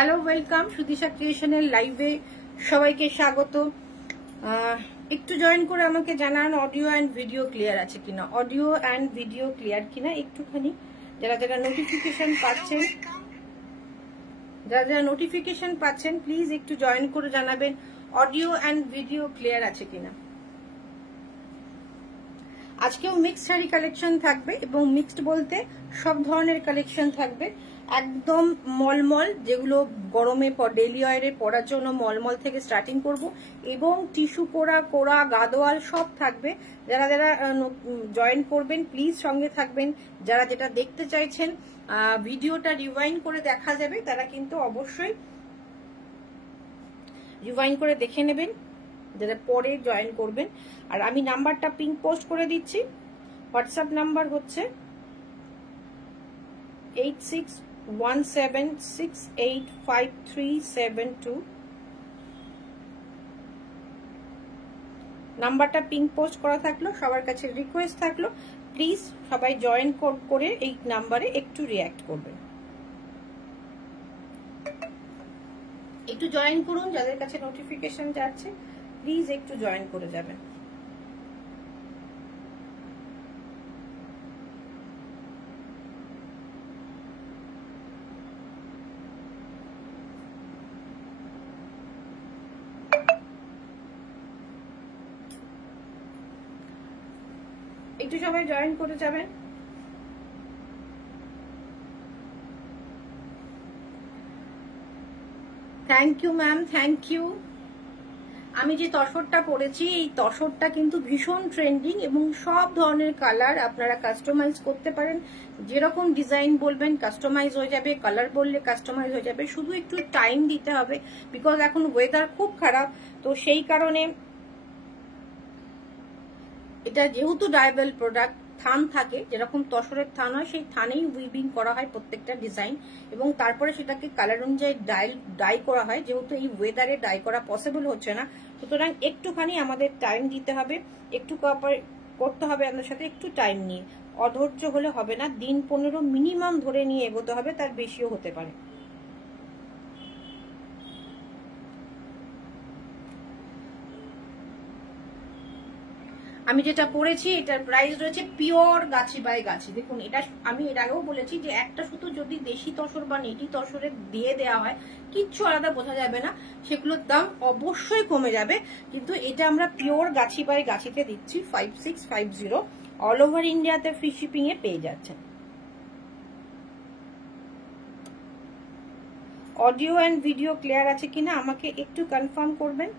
Hello welcome Sudisha ক্রিয়েশনের লাইভে সবাইকে স্বাগত। একটু জয়েন করে আমাকে জানান অডিও অ্যান্ড ভিডিও ক্লিয়ার আছে কিনা, অডিও অ্যান্ড ভিডিও ক্লিয়ার কিনা একটুখানি। যারা যারা নোটিফিকেশন পাচ্ছেন প্লিজ একটু জয়েন করে জানাবেন অডিও অ্যান্ড ভিডিও ক্লিয়ার আছে কিনা। আজকেও মিক্সড শাড়ি কালেকশন থাকবে এবং মিক্সড বলতে সব ধরনের কালেকশন থাকবে, একদম মলমল, যেগুলো গরমে ডেইলি ওয়্যারে পরার জন্য মলমল থেকে স্টার্টিং করব এবং টিস্যু কোড়া গাদোয়াল সব থাকবে। যারা যারা জয়েন করবেন প্লিজ সঙ্গে থাকবেন। যারা যেটা দেখতে চাইছেন ভিডিওটা রিওয়াইন্ড করে দেখা যাবে, তারা কিন্তু অবশ্যই রিওয়াইন্ড করে দেখে নেবেন যারা পরে জয়েন করবেন। আর আমি নাম্বারটা পিন পোস্ট করে দিচ্ছি। হোয়াটসঅ্যাপ নাম্বার হচ্ছে 8617685372। নাম্বারটা পিন পোস্ট করা থাকলো, সবার কাছে রিকোয়েস্ট থাকলো প্লিজ সবাই জয়েন করে এই নাম্বারে একটু রিঅ্যাক্ট করবেন। একটু জয়েন করুন, যাদের কাছে নোটিফিকেশন যাচ্ছে প্লিজ একটু জয়েন করে যাবেন। একটু সবাই জয়েন করে যাবেন। Thank you ma'am, thank you. আমি যে তসরটা পরেছি এই তসরটা কিন্তু ভীষণ ট্রেন্ডিং এবং সব ধরনের কালার আপনারা কাস্টমাইজ করতে পারেন। যেরকম ডিজাইন বলবেন কাস্টমাইজ হয়ে যাবে, কালার বললে কাস্টমাইজ হয়ে যাবে। শুধু একটু টাইম দিতে হবে, বিকজ এখন ওয়েদার খুব খারাপ, তো সেই কারণে এটা যেহেতু ডায়েবল প্রোডাক্ট, থান থাকে, যেরকম তসরের থান হয় সেই থানেই উইভিং করা হয় প্রত্যেকটা ডিজাইন, এবং তারপরে সেটাকে কালার অনুযায়ী ডাই করা হয়। যেহেতু এই ওয়েদারে ডাই করা পসিবল হচ্ছে না, সুতরাং একটুখানি আমাদের টাইম দিতে হবে, একটু করতে হবে আপনার সাথে, একটু টাইম নিয়ে। অধৈর্য হলে হবে না, দিন 15 মিনিমাম ধরে নিয়ে এগোতে হবে, তার বেশিও হতে পারে। আমি যেটা পরেছি এটার প্রাইস রয়েছে পিওর গাছি বাই গাছি। দেখুন, এটা আমি এর আগেও বলেছি যে একটা সুতো যদি দেশি তসর বা নেটি তসরে দিয়ে দেওয়া হয় কিচ্ছু আলাদা বোঝা যাবে না, সেগুলোর দাম অবশ্যই কমে যাবে। কিন্তু এটা আমরা পিওর গাছি বাই গাছিতে দিচ্ছি 5650, অল ওভার ইন্ডিয়াতে ফ্রি শিপিং এ পেয়ে যাচ্ছেন। অডিও অ্যান্ড ভিডিও ক্লিয়ার আছে কিনা আমাকে একটু কনফার্ম করবেন।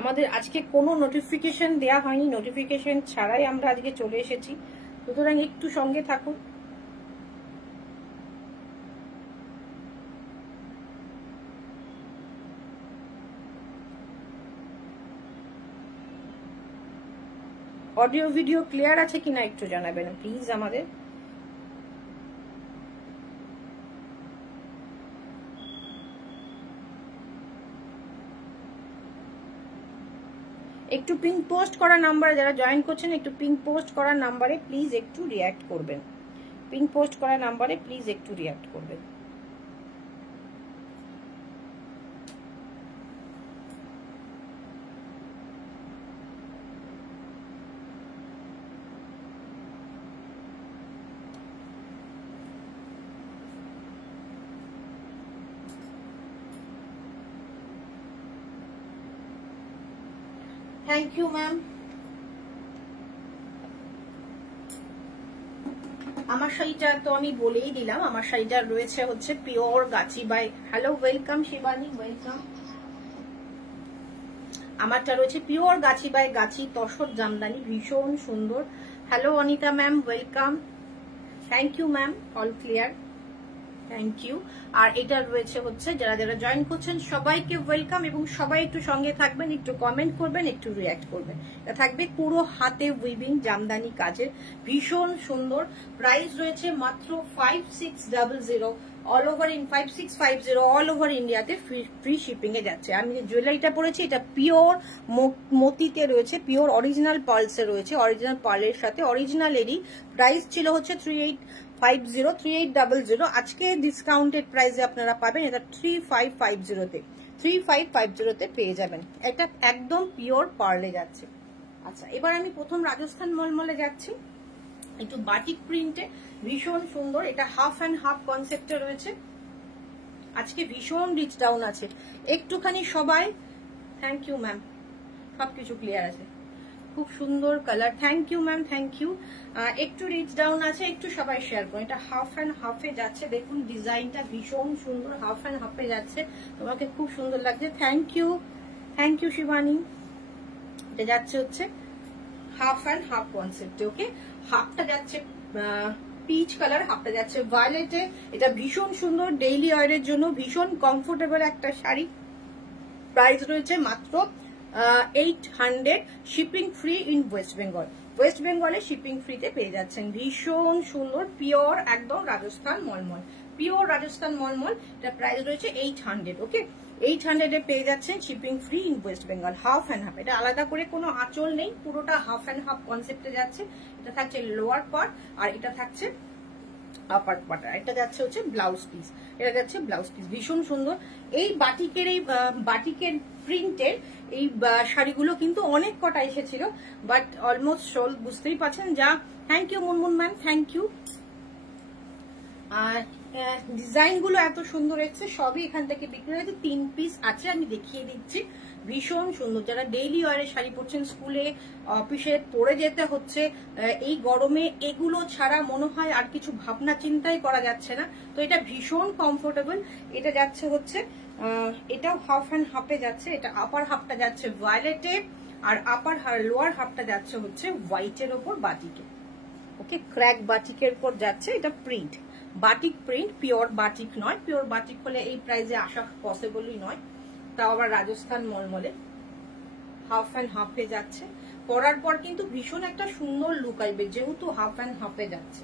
আমাদের আজকে কোনো নোটিফিকেশন দেয়া হয়নি, নোটিফিকেশন ছাড়াই আমরা আজকে চলে এসেছি, সুতরাং একটু সঙ্গে থাকুন। অডিও ভিডিও ক্লিয়ার আছে কিনা একটু জানাবেন প্লিজ আমাদের। একটু পিং পোস্ট করা নাম্বারে যারা জয়েন করছেন একটু পিং পোস্ট করা নাম্বারে প্লিজ একটু রিঅ্যাক্ট করবেন। পিং পোস্ট করা নাম্বারে প্লিজ একটু রিঅ্যাক্ট করবেন। Thank you ma'am. আমার শাড়িটা তো আমি বলেই দিলাম, আমার শাড়িটা রয়েছে হচ্ছে পিওর গাছি বাই। Hello welcome Shivani, welcome. আমারটা রয়েছে পিওর গাছি বাই গাছি তসর জামদানি, ভীষণ সুন্দর। Hello Anita ma'am, welcome. Thank you ma'am, all clear, thank you. আর এটা রয়েছে হচ্ছে যারা যারা জয়েন করছেন সবাইকে ওয়েলকাম, এবং সবাই একটু সঙ্গে থাকবেন, একটু কমেন্ট করবেন, একটু রিঅ্যাক্ট করবেন। এটা থাকবে পুরো হাতে উইভিং জামদানি কাজের, ভীষণ সুন্দর। প্রাইস রয়েছে মাত্র 5600, all over in 5650 all over ইন্ডিয়াতে ফ্রি শিপিং এ যাচ্ছে। আমি যে জুয়েলারিটা পরেছি এটা পিওর মতিতে রয়েছে, পিওর অরিজিনাল পার্লসে রয়েছে, অরিজিনাল পার্লের সাথে অরিজিনালেরই। প্রাইস ছিল হচ্ছে 3850 আজকে ডিসকাউন্টেড প্রাইসে আপনারা পাবেন এটা 3550 তে, 3550 তে পেয়ে যাবেন। এটা একদম পিওর পার্লে যাচ্ছে। আচ্ছা, এবার আমি প্রথম রাজস্থান মলমলে যাচ্ছি, একটু বাটিক প্রিন্টে, ভীষণ সুন্দর। এটা হাফ অ্যান্ড হাফ কনসেপ্টে রয়েছে। আজকে ভীষণ রিচ ডাউন আছে একটুখানি সবাই। থ্যাংক ইউ ম্যাম, সবকিছু ক্লিয়ার আছে, খুব সুন্দর colour. Thank you ma'am, thank you. একটু রিচ ডাউন আছে, একটু সবাই শেয়ার করুন। এটা হাফ অ্যান্ড হাফে যাচ্ছে, দেখুন ডিজাইনটা ভীষণ সুন্দর, হাফ অ্যান্ড হাফে যাচ্ছে, তোমাকে খুব সুন্দর লাগছে। Thank you, thank you Shivani. এটা যাচ্ছে হচ্ছে হাফ অ্যান্ড হাফ কনসেপ্টে। ওকে, হাফটা যাচ্ছে পিচ কালার, হাফটা যাচ্ছে ভায়োলেটে। এটা ভীষণ সুন্দর, ডেইলি ওয়্যারের জন্য ভীষণ কমফোর্টেবল একটা শাড়ি। প্রাইস রয়েছে মাত্র 800, shipping free in West Bengal. West বেঙ্গলে শিপিং ফ্রিতে পেয়ে যাচ্ছেন। ভীষণ সুন্দর, পিওর একদম রাজস্থান মলমল, পিওর রাজস্থান মলমল। এটা প্রাইস রয়েছে 800। ওকে, 800 এ পেয়ে যাচ্ছেন, shipping free in West Bengal. Half and half, এটা আলাদা করে কোনো আঁচল নেই, পুরোটা হাফ অ্যান্ড হাফ কনসেপ্টে যাচ্ছে। এটা থাকছে লোয়ার পার্ট আর এটা থাকছে আপার পার্ট। এটা যাচ্ছে হচ্ছে ব্লাউজ পিস, এটা যাচ্ছে ব্লাউজ পিস। ভীষণ সুন্দর এই বাটিকের, এই বাটিকের প্রিন্টের এই শাড়িগুলো কিন্তু অনেক কটা এসেছিল, বাট অলমোস্ট সোল্ড, বুঝতেই পারছেন যা। Thank you Munmun ma'am, thank you. আর ডিজাইন গুলো এত সুন্দর এসছে, সবই এখান থেকে বিক্রি হয়েছে। 3 পিস আছে, আমি দেখিয়ে দিচ্ছি। ভীষণ সুন্দর, যারা ডেইলি ওয়ারে শাড়ি পরছেন, স্কুলে অফিসে পরে যেতে হচ্ছে এই গরমে, এগুলো ছাড়া মনে হয় আর কিছু ভাবনা চিন্তাই করা যাচ্ছে না। তো এটা ভীষণ কমফোর্টেবল। এটা যাচ্ছে হচ্ছে এটাও হাফ অ্যান্ড হাফে যাচ্ছে। এটা আপার হাফটা যাচ্ছে ভায়োলেটে আর আপার লোয়ার হাফটা যাচ্ছে হচ্ছে হোয়াইটের ওপর বাটিকে। ওকে, ক্র্যাক বাটিকের উপর যাচ্ছে। এটা print, batik print, pure batik নয়। পিওর বাটিক হলে এই প্রাইসে আসা পসিবলই নয়, তাও আবার রাজস্থান মলমলে। হাফ অ্যান্ড হাফে যাচ্ছে, পরার পর কিন্তু ভীষণ একটা সুন্দর লুক আসবে, যেহেতু হাফ অ্যান্ড হাফে যাচ্ছে।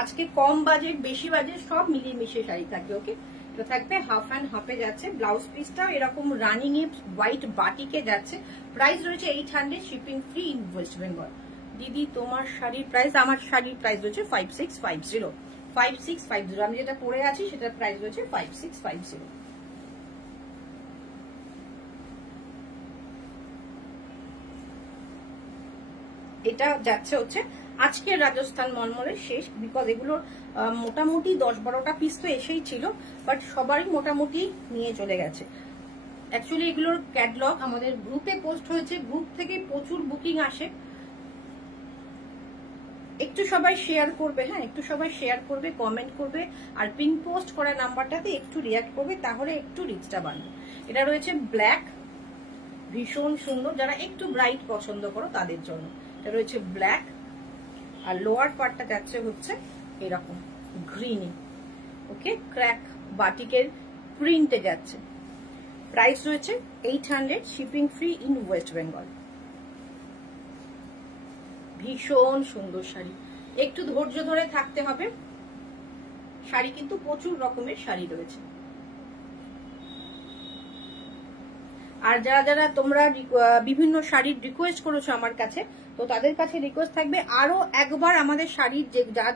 আজকে কম বাজেট বেশি বাজেট সব মিলিয়ে মিশিয়ে শাড়ি থাকবে। ওকে, এটা থাকবে হাফ অ্যান্ড হাফে যাচ্ছে। ব্লাউজ পিসটাও এরকম রানিং এ হোয়াইট বাটিকে যাচ্ছে। প্রাইস রয়েছে 800, shipping free in West Bengal. দিদি তোমার শাড়ির প্রাইস, আমার শাড়ির প্রাইস রয়েছে 5650, 5650। আমি যেটা পরে আছি সেটার প্রাইস রয়েছে 5650। এটা যাচ্ছে হচ্ছে আজকের রাজস্থান মলমলের শেষ, বিকজ এগুলোর মোটামুটি 10-12টা পিস তো এসেই ছিল, বাট সবারই মোটামুটি নিয়ে চলে গেছে। অ্যাকচুয়ালি এগুলোর ক্যাটলগ আমাদের গ্রুপে পোস্ট হয়েছে, গ্রুপ থেকে প্রচুর বুকিং আসে। একটু সবাই শেয়ার করবে, হ্যাঁ একটু সবাই শেয়ার করবে, কমেন্ট করবে, আর পিন পোস্ট করা নাম্বারটাতে একটু রিয়াক্ট করবে, তাহলে একটু রিচটা বাড়বে। এটা রয়েছে ব্ল্যাক, ভীষণ সুন্দর, যারা একটু ব্রাইট পছন্দ করো তাদের জন্য। এটা রয়েছে ব্ল্যাক, আর লোয়ার পার্টটা যাচ্ছে হচ্ছে এরকম গ্রিনে। ওকে, ক্র্যাক বাটিকের প্রিন্টে যাচ্ছে। প্রাইস রয়েছে 800, shipping free in West Bengal. ভীষণ সুন্দর শাড়ি, একটু ধৈর্য ধরে থাকতে হবে। শাড়ি কিন্তু প্রচুর রকমের শাড়ি রয়েছে। আর যারা যারা তোমরা বিভিন্ন শাড়ির রিকোয়েস্ট করেছো আমার কাছে, তো তাদের কাছে রিকোয়েস্ট থাকবে আরো একবার আমাদের শাড়ির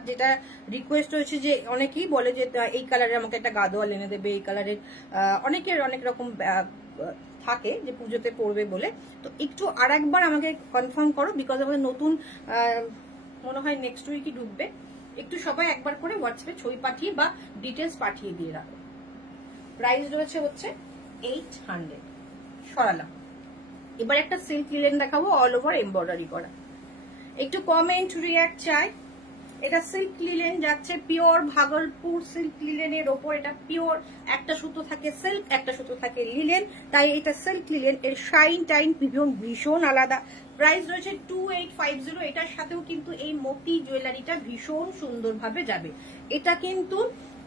যেটা রিকোয়েস্ট হয়েছে, যে অনেকেই বলে যে এই কালারের আমাকে একটা গাদোয়াল এনে দেবে, এই কালারের অনেকের অনেক রকম থাকে যে পুজোতে পড়বে বলে। তো একটু আর একবার আমাকে কনফার্ম করো, বিকজ আমাদের নতুন মনে হয় নেক্সট উইকই ঢুকবে। একটু সবাই একবার করে হোয়াটসঅ্যাপে ছবি পাঠিয়ে বা ডিটেলস পাঠিয়ে দিয়ে রাখো। প্রাইস রয়েছে হচ্ছে 800। সরালাম। এবার একটা সিল্ক লিলেন দেখাবো, অল ওভার এমব্রয়ডারি করা। একটু কমেন্ট রিয়াক্ট চাই। এটা সিল্ক লিলেন যাচ্ছে, পিওর ভাগলপুর সিল্ক লিলেনের ওপর। এটা পিওর, একটা সুতো থাকে সিল্ক, একটা সুতো থাকে লিলেন, তাই এটা সিল্ক লিলেন। এর শাইন টাইন ভীষণ আলাদা। প্রাইস রয়েছে 2850। এটার সাথেও কিন্তু এই মতি জুয়েলারিটা ভীষণ সুন্দরভাবে যাবে। এটা কিন্তু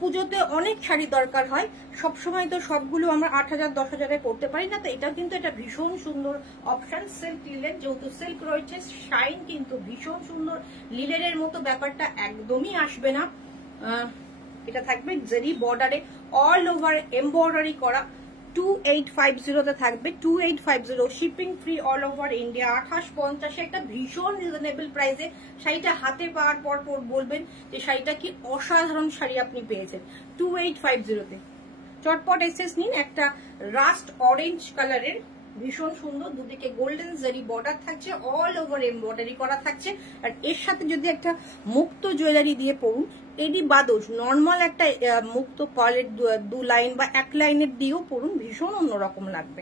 পুজোতে অনেক শাড়ি দরকার হয়, সবসময় তো সবগুলো আমরা 8,000 10,000-এ করতে পারি না, তো এটা কিন্তু এটা ভীষণ সুন্দর অপশন। সিল্ক লিলেন, যেহেতু সিল্ক রয়েছে, শাইন কিন্তু ভীষণ সুন্দর, লিলেনের মতো ব্যাপারটা একদমই আসবে না। এটা থাকবে জারি বর্ডারে অল ওভার এমব্রয়ডারি করা, 2850-তে থাকবে, 2850, shipping free all over India, 2850 একটা ভীষণ রিজনেবল প্রাইসে। শাড়িটা হাতে পাওয়ার পর বলবেন যে শাড়িটা কি অসাধারণ শাড়ি আপনি পেয়েছেন 2850-তে। চটপট এসেস নিন, একটা রাস্ট অরেঞ্জ কালারের, ভীষণ সুন্দর, দুদিকে গোল্ডেন জারি বর্ডার থাকছে, অল ওভার এমব্রয়ডারি করা থাকছে। আর এর সাথে যদি একটা মুক্ত জুয়েলারি দিয়ে পড়ুন, এডি বাদোস নর্মাল একটা মুক্ত পার্লের 2 লাইন বা 1 লাইনের দিয়েও পড়ুন, ভীষণ অন্যরকম লাগবে।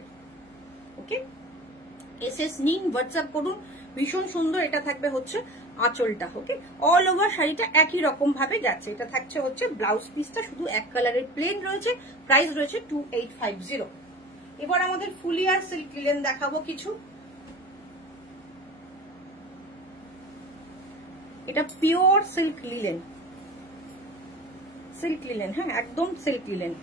ওকে, এসএস নিন, হোয়াটসঅ্যাপ করুন, ভীষণ সুন্দর। এটা থাকবে হচ্ছে আঁচলটা। ওকে, অল ওভার শাড়িটা একই রকম ভাবে যাচ্ছে। এটা থাকছে হচ্ছে ব্লাউজ পিসটা শুধু এক কালারের প্লেন রয়েছে, প্রাইস রয়েছে 2850। এবার আমাদের ফুলিয়ার সিল্ক লিলেন দেখাবো কিছু। এটা pure silk linen, silk linen, হ্যাঁ একদম সিল্ক লিলেন,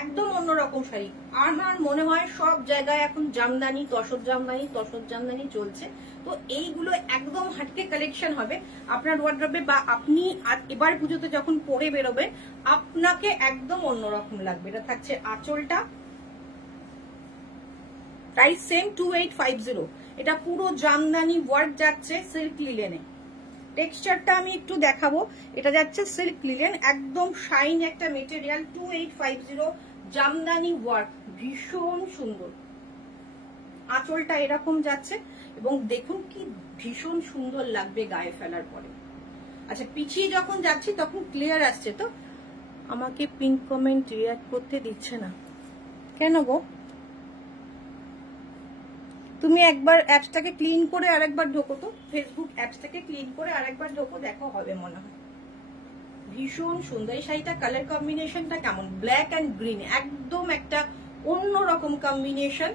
একদম অন্যরকম শাড়ি। আমার মনে হয় সব জায়গায় এখন জামদানি, তসর জামদানি চলছে, তো এইগুলো একদম হাটকে কালেকশন হবে আপনার ওয়ার্ড্রবে, বা আপনি এবার পুজোতে যখন পরে বেরোবেন আপনাকে একদম অন্যরকম লাগবে। এটা থাকছে আঁচলটা, প্রাইস সেম 2850। এটা পুরো জামদানি ওয়ার্ক যাচ্ছে সিল্ক লিলেনে। টেক্সচারটা আমি একটু দেখাবো, এটা যাচ্ছে সিল্ক লিলেন, একদম শাইন একটা মেটেরিয়াল, 2850, জামদানি ওয়ার্ক, ভীষণ সুন্দর। আঁচলটা এরকম যাচ্ছে এবং দেখুন কি ভীষণ সুন্দর লাগবে গায়ে ফেলার পরে। আচ্ছা, পিছিয়ে যখন যাচ্ছি তখন ক্লিয়ার আসছে তো? আমাকে পিন কমেন্ট রিঅ্যাক্ট করতে দিচ্ছে না কেন গো? তুমি একবার অ্যাপসটাকে ক্লিন করে আরেকবার ঢোকো তো, ফেসবুক অ্যাপসটাকে ক্লিন করে আরেকবার ঢোকো, দেখো হবে মনে হয়। ভীষণ সুন্দর এই শাড়িটা, কালার কম্বিনেশনটা কেমন, ব্ল্যাক অ্যান্ড গ্রিন, একদম একটা অন্যরকম কম্বিনেশন।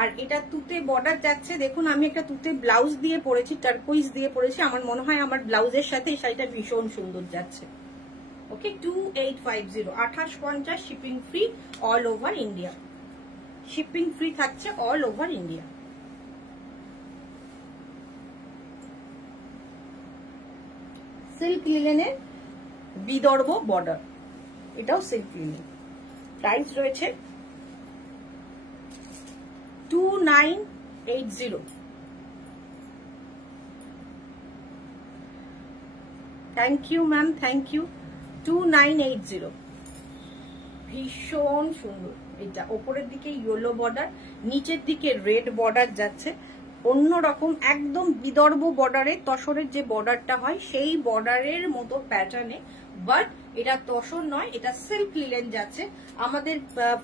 আর এটা তুতে বর্ডার যাচ্ছে, দেখুন আমি একটা তুতে ব্লাউজ দিয়ে পরেছি, টার্কোইজ দিয়ে পরেছি, আমার মনে হয় আমার ব্লাউজের সাথে এই শাড়িটা ভীষণ সুন্দর যাচ্ছে। Okay, 2850, 2850, shipping free all over India, shipping free থাকছে অল ওভার ইন্ডিয়া। সিল্ক লিলেনের বিদর্ভ বর্ডার, এটাও সিল্ক লিলেন, প্রাইস রয়েছে 2980। Thank you ma'am, thank you, 2980, ভীষণ সুন্দর। এটা ওপরের দিকে ইয়েলো বর্ডার, নিচের দিকে রেড বর্ডার যাচ্ছে, অন্যরকম একদম বিদর্ভ বর্ডারে, তসরের যে বর্ডারটা হয় সেই বর্ডারের মতো প্যাটার্নে, বাট এটা তসর নয়, এটা সিল্ক লিলেন যাচ্ছে, আমাদের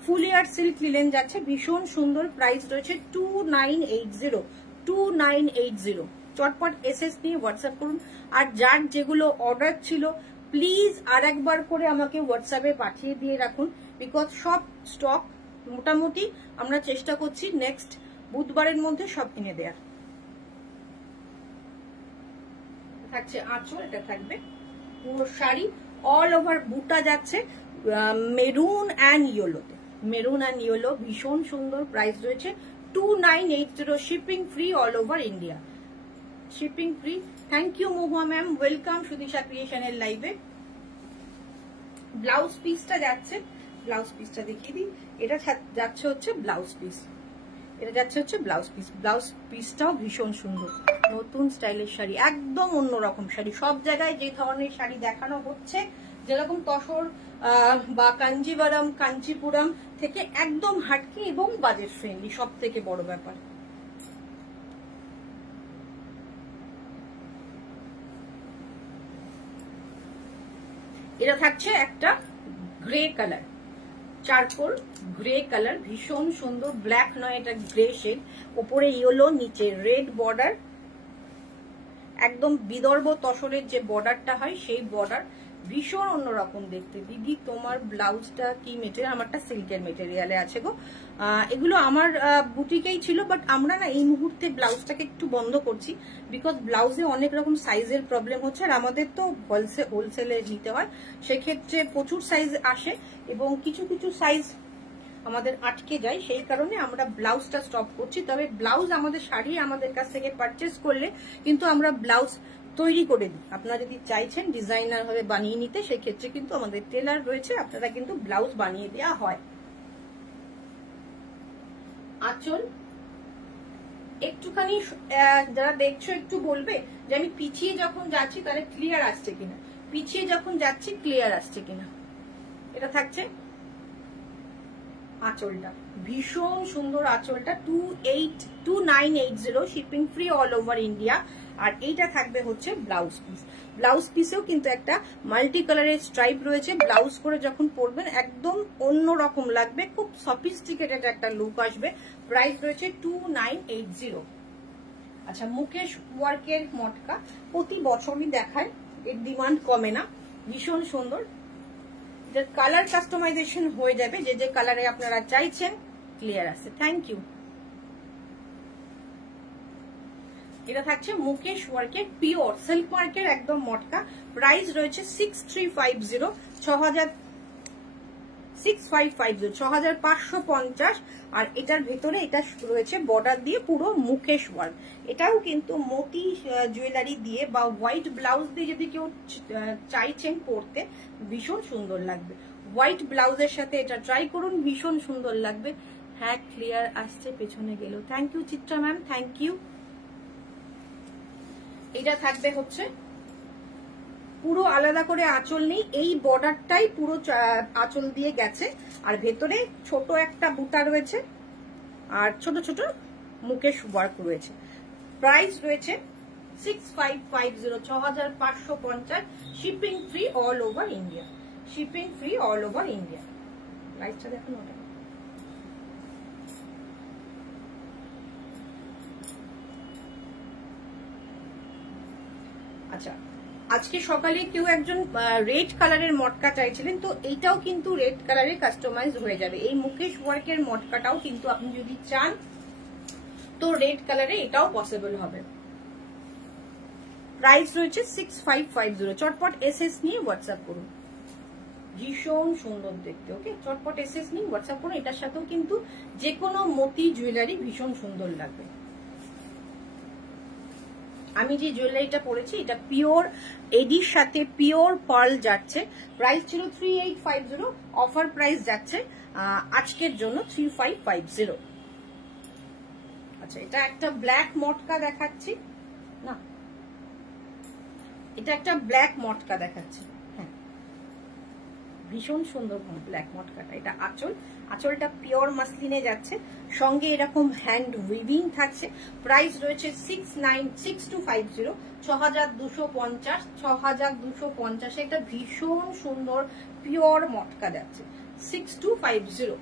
ফুলিয়ার সিল্ক লিলেন যাচ্ছে, ভীষণ সুন্দর। প্রাইস রয়েছে 2980, 2980। চটপট এসএস নিয়ে হোয়াটসঅ্যাপ করুন। আর যার যেগুলো অর্ডার ছিল প্লিজ আর একবার করে আমাকে হোয়াটসঅ্যাপে পাঠিয়ে দিয়ে রাখুন, বিকজ সব স্টক মোটামুটি আমরা চেষ্টা করছি নেক্সট বুধবারের মধ্যে সব কিনে দেওয়ার। থাকছে আঁচল, এটা থাকবে পুরো শাড়ি অল ওভার বুটা যাচ্ছে মেরুন অ্যান্ড ইয়েলোতে, মেরুন অ্যান্ড ইয়েলো, ভীষণ সুন্দর। প্রাইস রয়েছে 2980, shipping free all over India, shipping free. Thank you Mahua ma'am, welcome Sudisha ক্রিয়েশনের লাইভে। ব্লাউজ পিসটা যাচ্ছে, ব্লাউজ পিসটা দেখিয়ে দিই, এটা যাচ্ছে হচ্ছে ব্লাউজ পিস, এটা যাচ্ছে হচ্ছে ব্লাউজ পিস, ব্লাউজ পিসটাও ভীষণ সুন্দর, নতুন স্টাইলের শাড়ি, একদম অন্যরকম শাড়ি। সব জায়গায় যে ধরনের শাড়ি দেখানো হচ্ছে, যেরকম তসর বা কাঞ্জিভারাম, কাঞ্চিপুরম থেকে একদম হাটকি এবং বাজেট ফ্রেন্ডলি, সব থেকে বড় ব্যাপার। এটা থাকছে একটা grey colour, charcoal grey colour, ভীষণ সুন্দর, ব্ল্যাক নয়, এটা গ্রে শেড, উপরে ইয়েলো, নিচে রেড বর্ডার, একদম বিদর্ভ তসরের যে বর্ডারটা হয় সেই বর্ডার, ভীষণ অন্যরকম দেখতে। দিদি তোমার ব্লাউজটা কি মেটেরিয়াল? আমারটা সিল্কের মেটেরিয়ালে আছে গো। এগুলো আমার বুটিকেই ছিল, বাট আমরা না এই মুহূর্তে ব্লাউজটাকে একটু বন্ধ করছি, বিকজ ব্লাউজে অনেক রকম সাইজের প্রবলেম হচ্ছে, আর আমাদের তো হোলসেলে নিতে হয়, সেক্ষেত্রে প্রচুর সাইজ আসে এবং কিছু কিছু সাইজ আমাদের আটকে যায়, সেই কারণে আমরা ব্লাউজটা স্টপ করছি। তবে ব্লাউজ আমাদের শাড়ি আমাদের কাছ থেকে পারচেস করলে কিন্তু আমরা ব্লাউজ তৈরি করে দিই। আপনারা যদি চাইছেন ডিজাইনার ভাবে বানিয়ে নিতে, সেক্ষেত্রে কিন্তু আমাদের টেলার রয়েছে, আপনারা কিন্তু ব্লাউজ বানিয়ে দেওয়া হয়। আঁচল একটুখানি যারা দেখছো একটু বলবে যে আমি পিছিয়ে যখন যাচ্ছি তাহলে ক্লিয়ার আসছে কিনা, পিছিয়ে যখন যাচ্ছি ক্লিয়ার আসছে কিনা। এটা থাকছে আঁচলটা, ভীষণ সুন্দর আঁচলটা, 2980, shipping free all over India. আর এইটা থাকবে হচ্ছে ব্লাউজ পিস। ব্লাউজ পিসেও কিন্তু একটা মাল্টি কালারের স্ট্রাইপ রয়েছে, ব্লাউজ করে যখন পরবেন একদম অন্য রকম লাগবে, খুব সফিস্টিকেটেড একটা লুক আসবে। প্রাইস রয়েছে 2980। আচ্ছা, মুকেশ ওয়ার্কের মটকা প্রতি বছরই দেখায়, এর ডিমান্ড কমে না, ভীষণ সুন্দর। এটার কালার কাস্টমাইজেশন হয়ে যাবে, যে যে কালারে আপনারা চাইছেন। ক্লিয়ার আছে, থ্যাংক ইউ। এটা থাকছে মুকেশ ওয়ার্কের পিওর সিল্ক মার্কের একদম মটকা। প্রাইস রয়েছে 6350, 6550, আর এটার ভেতরে এটা রয়েছে বর্ডার দিয়ে পুরো মুকেশ ওয়ার্ক। এটাও কিন্তু মতি জুয়েলারি দিয়ে বা হোয়াইট ব্লাউজ দিয়ে যদি কেউ চাইছেন পরতে, ভীষণ সুন্দর লাগবে। হোয়াইট ব্লাউজের সাথে এটা ট্রাই করুন, ভীষণ সুন্দর লাগবে। হ্যাঁ, ক্লিয়ার আসছে, পেছনে গেল। Thank you Chitra ma'am, thank you. এটা থাকবে হচ্ছে পুরো আলাদা করে আঁচল নেই, এই বর্ডারটাই পুরো আঁচল দিয়ে গেছে, আর ভেতরে ছোট একটা বুটা রয়েছে আর ছোট ছোট মুকেশ ওয়ার্ক রয়েছে। প্রাইস রয়েছে 6550, 6550, shipping free all over India, shipping free all over India. প্রাইসটা দেখুন ওটা। আচ্ছা, আজকে সকালে কেউ একজন রেড কালারের মটকা চাইছিলেন, তো এইটাও কিন্তু রেড কালারে কাস্টমাইজ হয়ে যাবে। এই মুকেশ ওয়ার্কের মটকাটাও কিন্তু আপনি যদি চান তো রেড কালারে এটাও পসিবল হবে। প্রাইস রয়েছে 6550। চটপট এসএস নিয়ে হোয়াটসঅ্যাপ করুন, ভীষণ সুন্দর দেখতে। ওকে, চটপট এসএস নিয়ে হোয়াটসঅ্যাপ করুন। এটার সাথেও কিন্তু যে কোনো মতি জুয়েলারি ভীষণ সুন্দর লাগবে। আমি যে জুয়েলারিটা পরেছি এটা পিওর এডির সাথে পিওর পার্ল যাচ্ছে। প্রাইস ছিল 3850, অফার প্রাইস যাচ্ছে আজকের জন্য 3550। আচ্ছা, এটা একটা ব্ল্যাক মটকা দেখাচ্ছি না, এটা একটা ব্ল্যাক মটকা দেখাচ্ছি। হ্যাঁ, ভীষণ সুন্দর ব্ল্যাক মটকাটা। এটা আঁচল, আঁচলটা পিওর মাসলিনে যাচ্ছে, সঙ্গে এরকম হ্যান্ড উইভিং থাকছে। প্রাইস রয়েছে 6250, 6250, 6250। এটা ভীষণ সুন্দর পিওর মটকা যাচ্ছে 6250,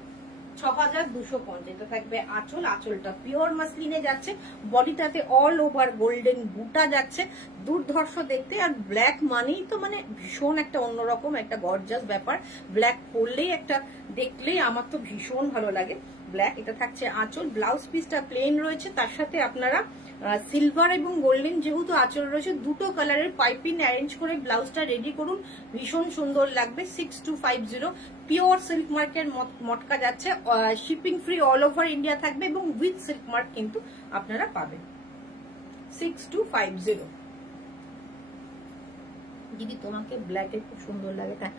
6250। এটা থাকবে আঁচল, আঁচলটা পিওর মাসলিনে যাচ্ছে, বডিটাতে অল ওভার গোল্ডেন বুটা যাচ্ছে, দুর্ধর্ষ দেখতে। আর ব্ল্যাক মানেই তো মানে ভীষণ একটা অন্যরকম একটা গর্জাস ব্যাপার। ব্ল্যাক পরলেই একটা দেখলেই আমার তো ভীষণ ভালো লাগে ব্ল্যাক। এটা থাকছে আঁচল, ব্লাউজ পিসটা প্লেন রয়েছে, তার সাথে আপনারা সিলভার এবং গোল্ডেন যেহেতু আঁচল রয়েছে, দুটো কালারের পাইপিং অ্যারেঞ্জ করে ব্লাউজটা রেডি করুন, ভীষণ সুন্দর লাগবে। 6250, পিওর সিল্ক মার্কের মটকা যাচ্ছে, shipping free all over India থাকবে এবং উইথ সিল্ক মার্ক কিন্তু আপনারা পাবেন। 6250। দিদি তোমাকে ব্ল্যাকে খুব সুন্দর লাগে। হ্যাঁ,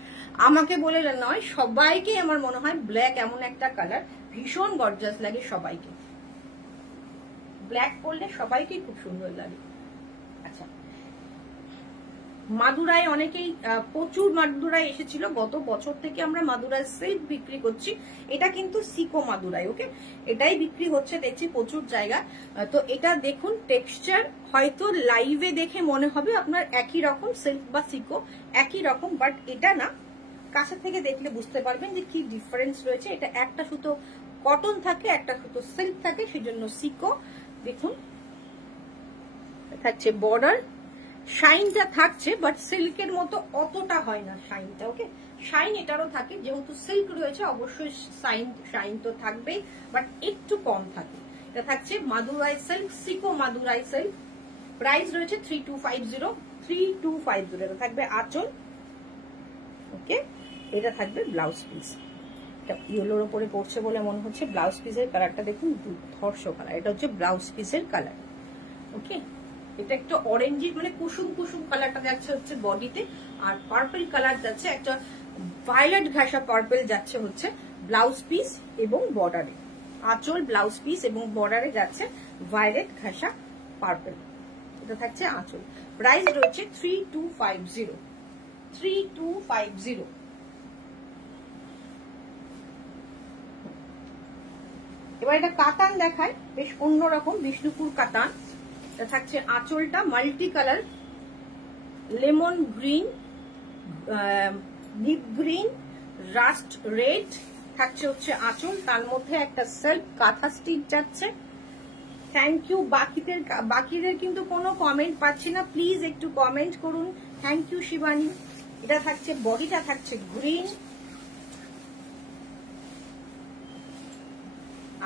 আমাকে বলে নয়, সবাইকে আমার মনে হয় ব্ল্যাক এমন একটা কালার ভীষণ গর্জাস লাগে সবাইকে। ব্ল্যাক পরলে সবাইকেই খুব সুন্দর লাগে। আচ্ছা, মাদুরাই অনেকেই প্রচুর মাদুরাই এসেছিল, গত বছর থেকে আমরা মাদুরাই সিল্ক বিক্রি করছি। এটা কিন্তু সিকো মাদুরাই। ওকে, এটাই বিক্রি হচ্ছে দেখছি প্রচুর জায়গা। তো এটা দেখুন টেক্সচার, হয়তো লাইভে দেখে মনে হবে আপনার একই রকম, সিল্ক বা সিকো একই রকম, বাট এটা না, কাছে থেকে দেখলে বুঝতে পারবেন যে কি ডিফারেন্স রয়েছে। এটা একটা সুতো কটন থাকে, একটা সুতো সিল্ক থাকে, সেজন্য সিকো। দেখুন থাকছে বর্ডার, শাইনটা থাকছে, বাট সিল্কের মতো অতটা হয় না শাইনটা। ওকে, শাইন এটারও থাকে, যেহেতু সিল্ক রয়েছে অবশ্যই শাইন তো থাকবেই, বাট একটু কম থাকে। এটা থাকছে Madurai silk, sico Madurai silk. Price রয়েছে 3250 এটা থাকবে আঁচল। ওকে, এটা থাকবে ব্লাউজ পিস। এটা ইয়েলোর উপরে পড়ছে বলে মনে হচ্ছে। ব্লাউজ পিসের কালারটা দেখুন, দুর্ধর্ষ কালার। এটা হচ্ছে ব্লাউজ পিসের কালার। ওকে, এটা একটা অরেঞ্জি মানে কুসুম কুসুম কালারটা যাচ্ছে হচ্ছে বডিতে, আর পার্পল কালার যাচ্ছে, একটা ভায়োলেট ঘাসা পার্পল যাচ্ছে হচ্ছে ব্লাউজ পিস এবং বর্ডারে। আঁচল, ব্লাউজ পিস এবং বর্ডারে যাচ্ছে ভায়োলেট ঘাসা পার্পল। এটা থাকছে আঁচল। প্রাইস রয়েছে 3250। এবার এটা কাতান দেখায়, বেশ অন্যরকম বিষ্ণুপুর কাতান। এটা থাকছে আঁচলটা multi colour, lemon green, deep green, rust red থাকছে হচ্ছে আঁচল। তার মধ্যে একটা সেলফ কাঁথা স্টিচ যাচ্ছে। Thank you. বাকিদের কিন্তু কোনো কমেন্ট পাচ্ছি না, প্লিজ একটু কমেন্ট করুন। Thank you Shivani. এটা থাকছে, বডিটা থাকছে গ্রিন,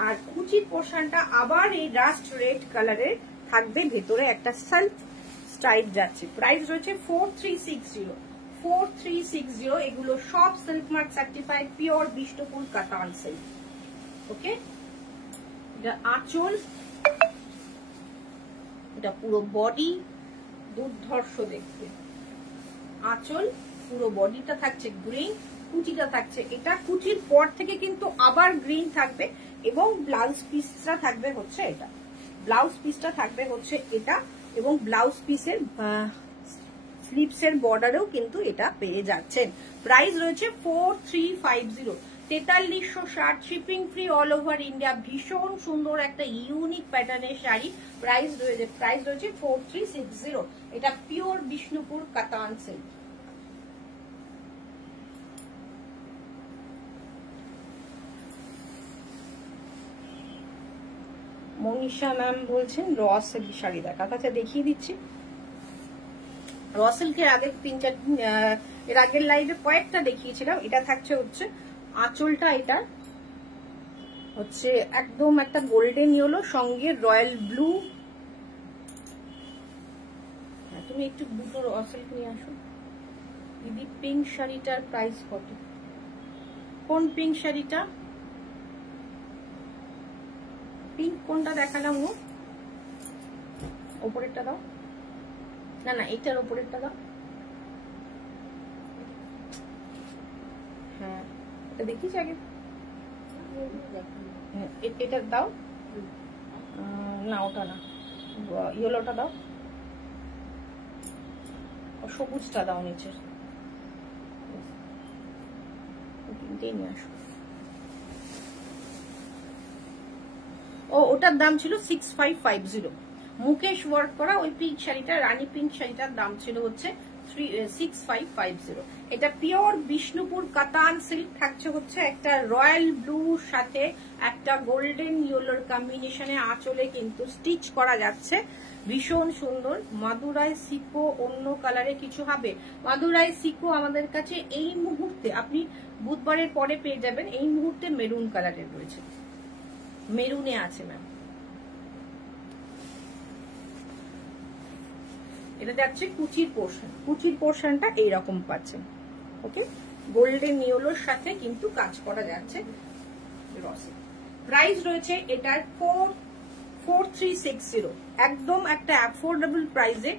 আর কুচির পোর্শনটা আবার এই রাস্ট রেড কালারের থাকবে, ভেতরে একটা সেলফ স্টাইপ যাচ্ছে। প্রাইস রয়েছে 4360। এগুলো সব silk mark certified pure Bishnupur কাতান সিল্ক। ওকে, এটা আঁচল, এটা পুরো বডি, দুর্ধর্ষ দেখতে। আঁচল, পুরো বডিটা থাকছে গ্রিন, কুচিটা থাকছে এটা। কুচির পর থেকে কিন্তু আবার গ্রিন থাকবে, এবং ব্লাউজ পিসটা থাকবে হচ্ছে এটা। ব্লাউজ পিসটা থাকবে হচ্ছে এটা, এবং ব্লাউজ পিসের স্লিপসের বর্ডারেও কিন্তু এটা পেয়ে যাচ্ছেন। প্রাইস রয়েছে 4350। 4360, shipping free all over India. ভীষণ সুন্দর একটা ইউনিক প্যাটার্নের শাড়ি। প্রাইস রয়েছে 4360। এটা পিওর বিষ্ণুপুর কাতান সিল্ক। মনীষা ম্যাম বলছেন র সিল্ক শাড়ি দেখা। আচ্ছা, দেখিয়ে দিচ্ছি। র সিল্কের আগে এর আগের লাইভে কয়েকটা দেখিয়েছিলাম। এটা থাকছে হচ্ছে আঁচলটা, এটা হচ্ছে একদম একটা গোল্ডেন ইয়েলো, সঙ্গে রয়্যাল ব্লু। তুমি একটু দুটো র সিল্ক নিয়ে আসো দিদি। পিঙ্ক শাড়িটার প্রাইস কত? কোন পিঙ্ক শাড়িটা? পিঙ্ক কোনটা দেখালাম? ওপরেরটা দাও না, না এটার ওপরেরটা দাও। হ্যাঁ, এটা দেখিস আগে। এটা দাও না, ওটা না, ইয়েলোটা দাও, সবুজটা দাও নিচে। তিনটেই নিয়ে আসো। ও, ওটার দাম ছিল 6550। মুকেশ ওয়ার্ক করা ওই পিঙ্ক শাড়িটা, রানী পিঙ্ক শাড়িটার দাম ছিল হচ্ছে 6550। এটা পিওর বিষ্ণুপুর কাতান সিল্ক। থাকছে হচ্ছে একটা রয়্যাল ব্লুর সাথে একটা গোল্ডেন ইয়েলোর কম্বিনেশনে আঁচলে কিন্তু স্টিচ করা যাচ্ছে। ভীষণ সুন্দর। মাদুরাই সিকো অন্য কালারে কিছু হবে। মাদুরাই সিকো আমাদের কাছে এই মুহূর্তে, আপনি বুধবারের পরে পেয়ে যাবেন, এই মুহূর্তে মেরুন কালারের রয়েছে, মেরুনে আছে ম্যাম। এটা যাচ্ছে কুচির পোর্শন। কুচির পোর্শনটা এইরকম পাচ্ছেন। ওকে, গোল্ডেন ইয়েলোর সাথে কিন্তু কাজ করা যাচ্ছে। প্রাইস রয়েছে এটার 4360। একদম একটা অ্যাফোর্ডেবল প্রাইসে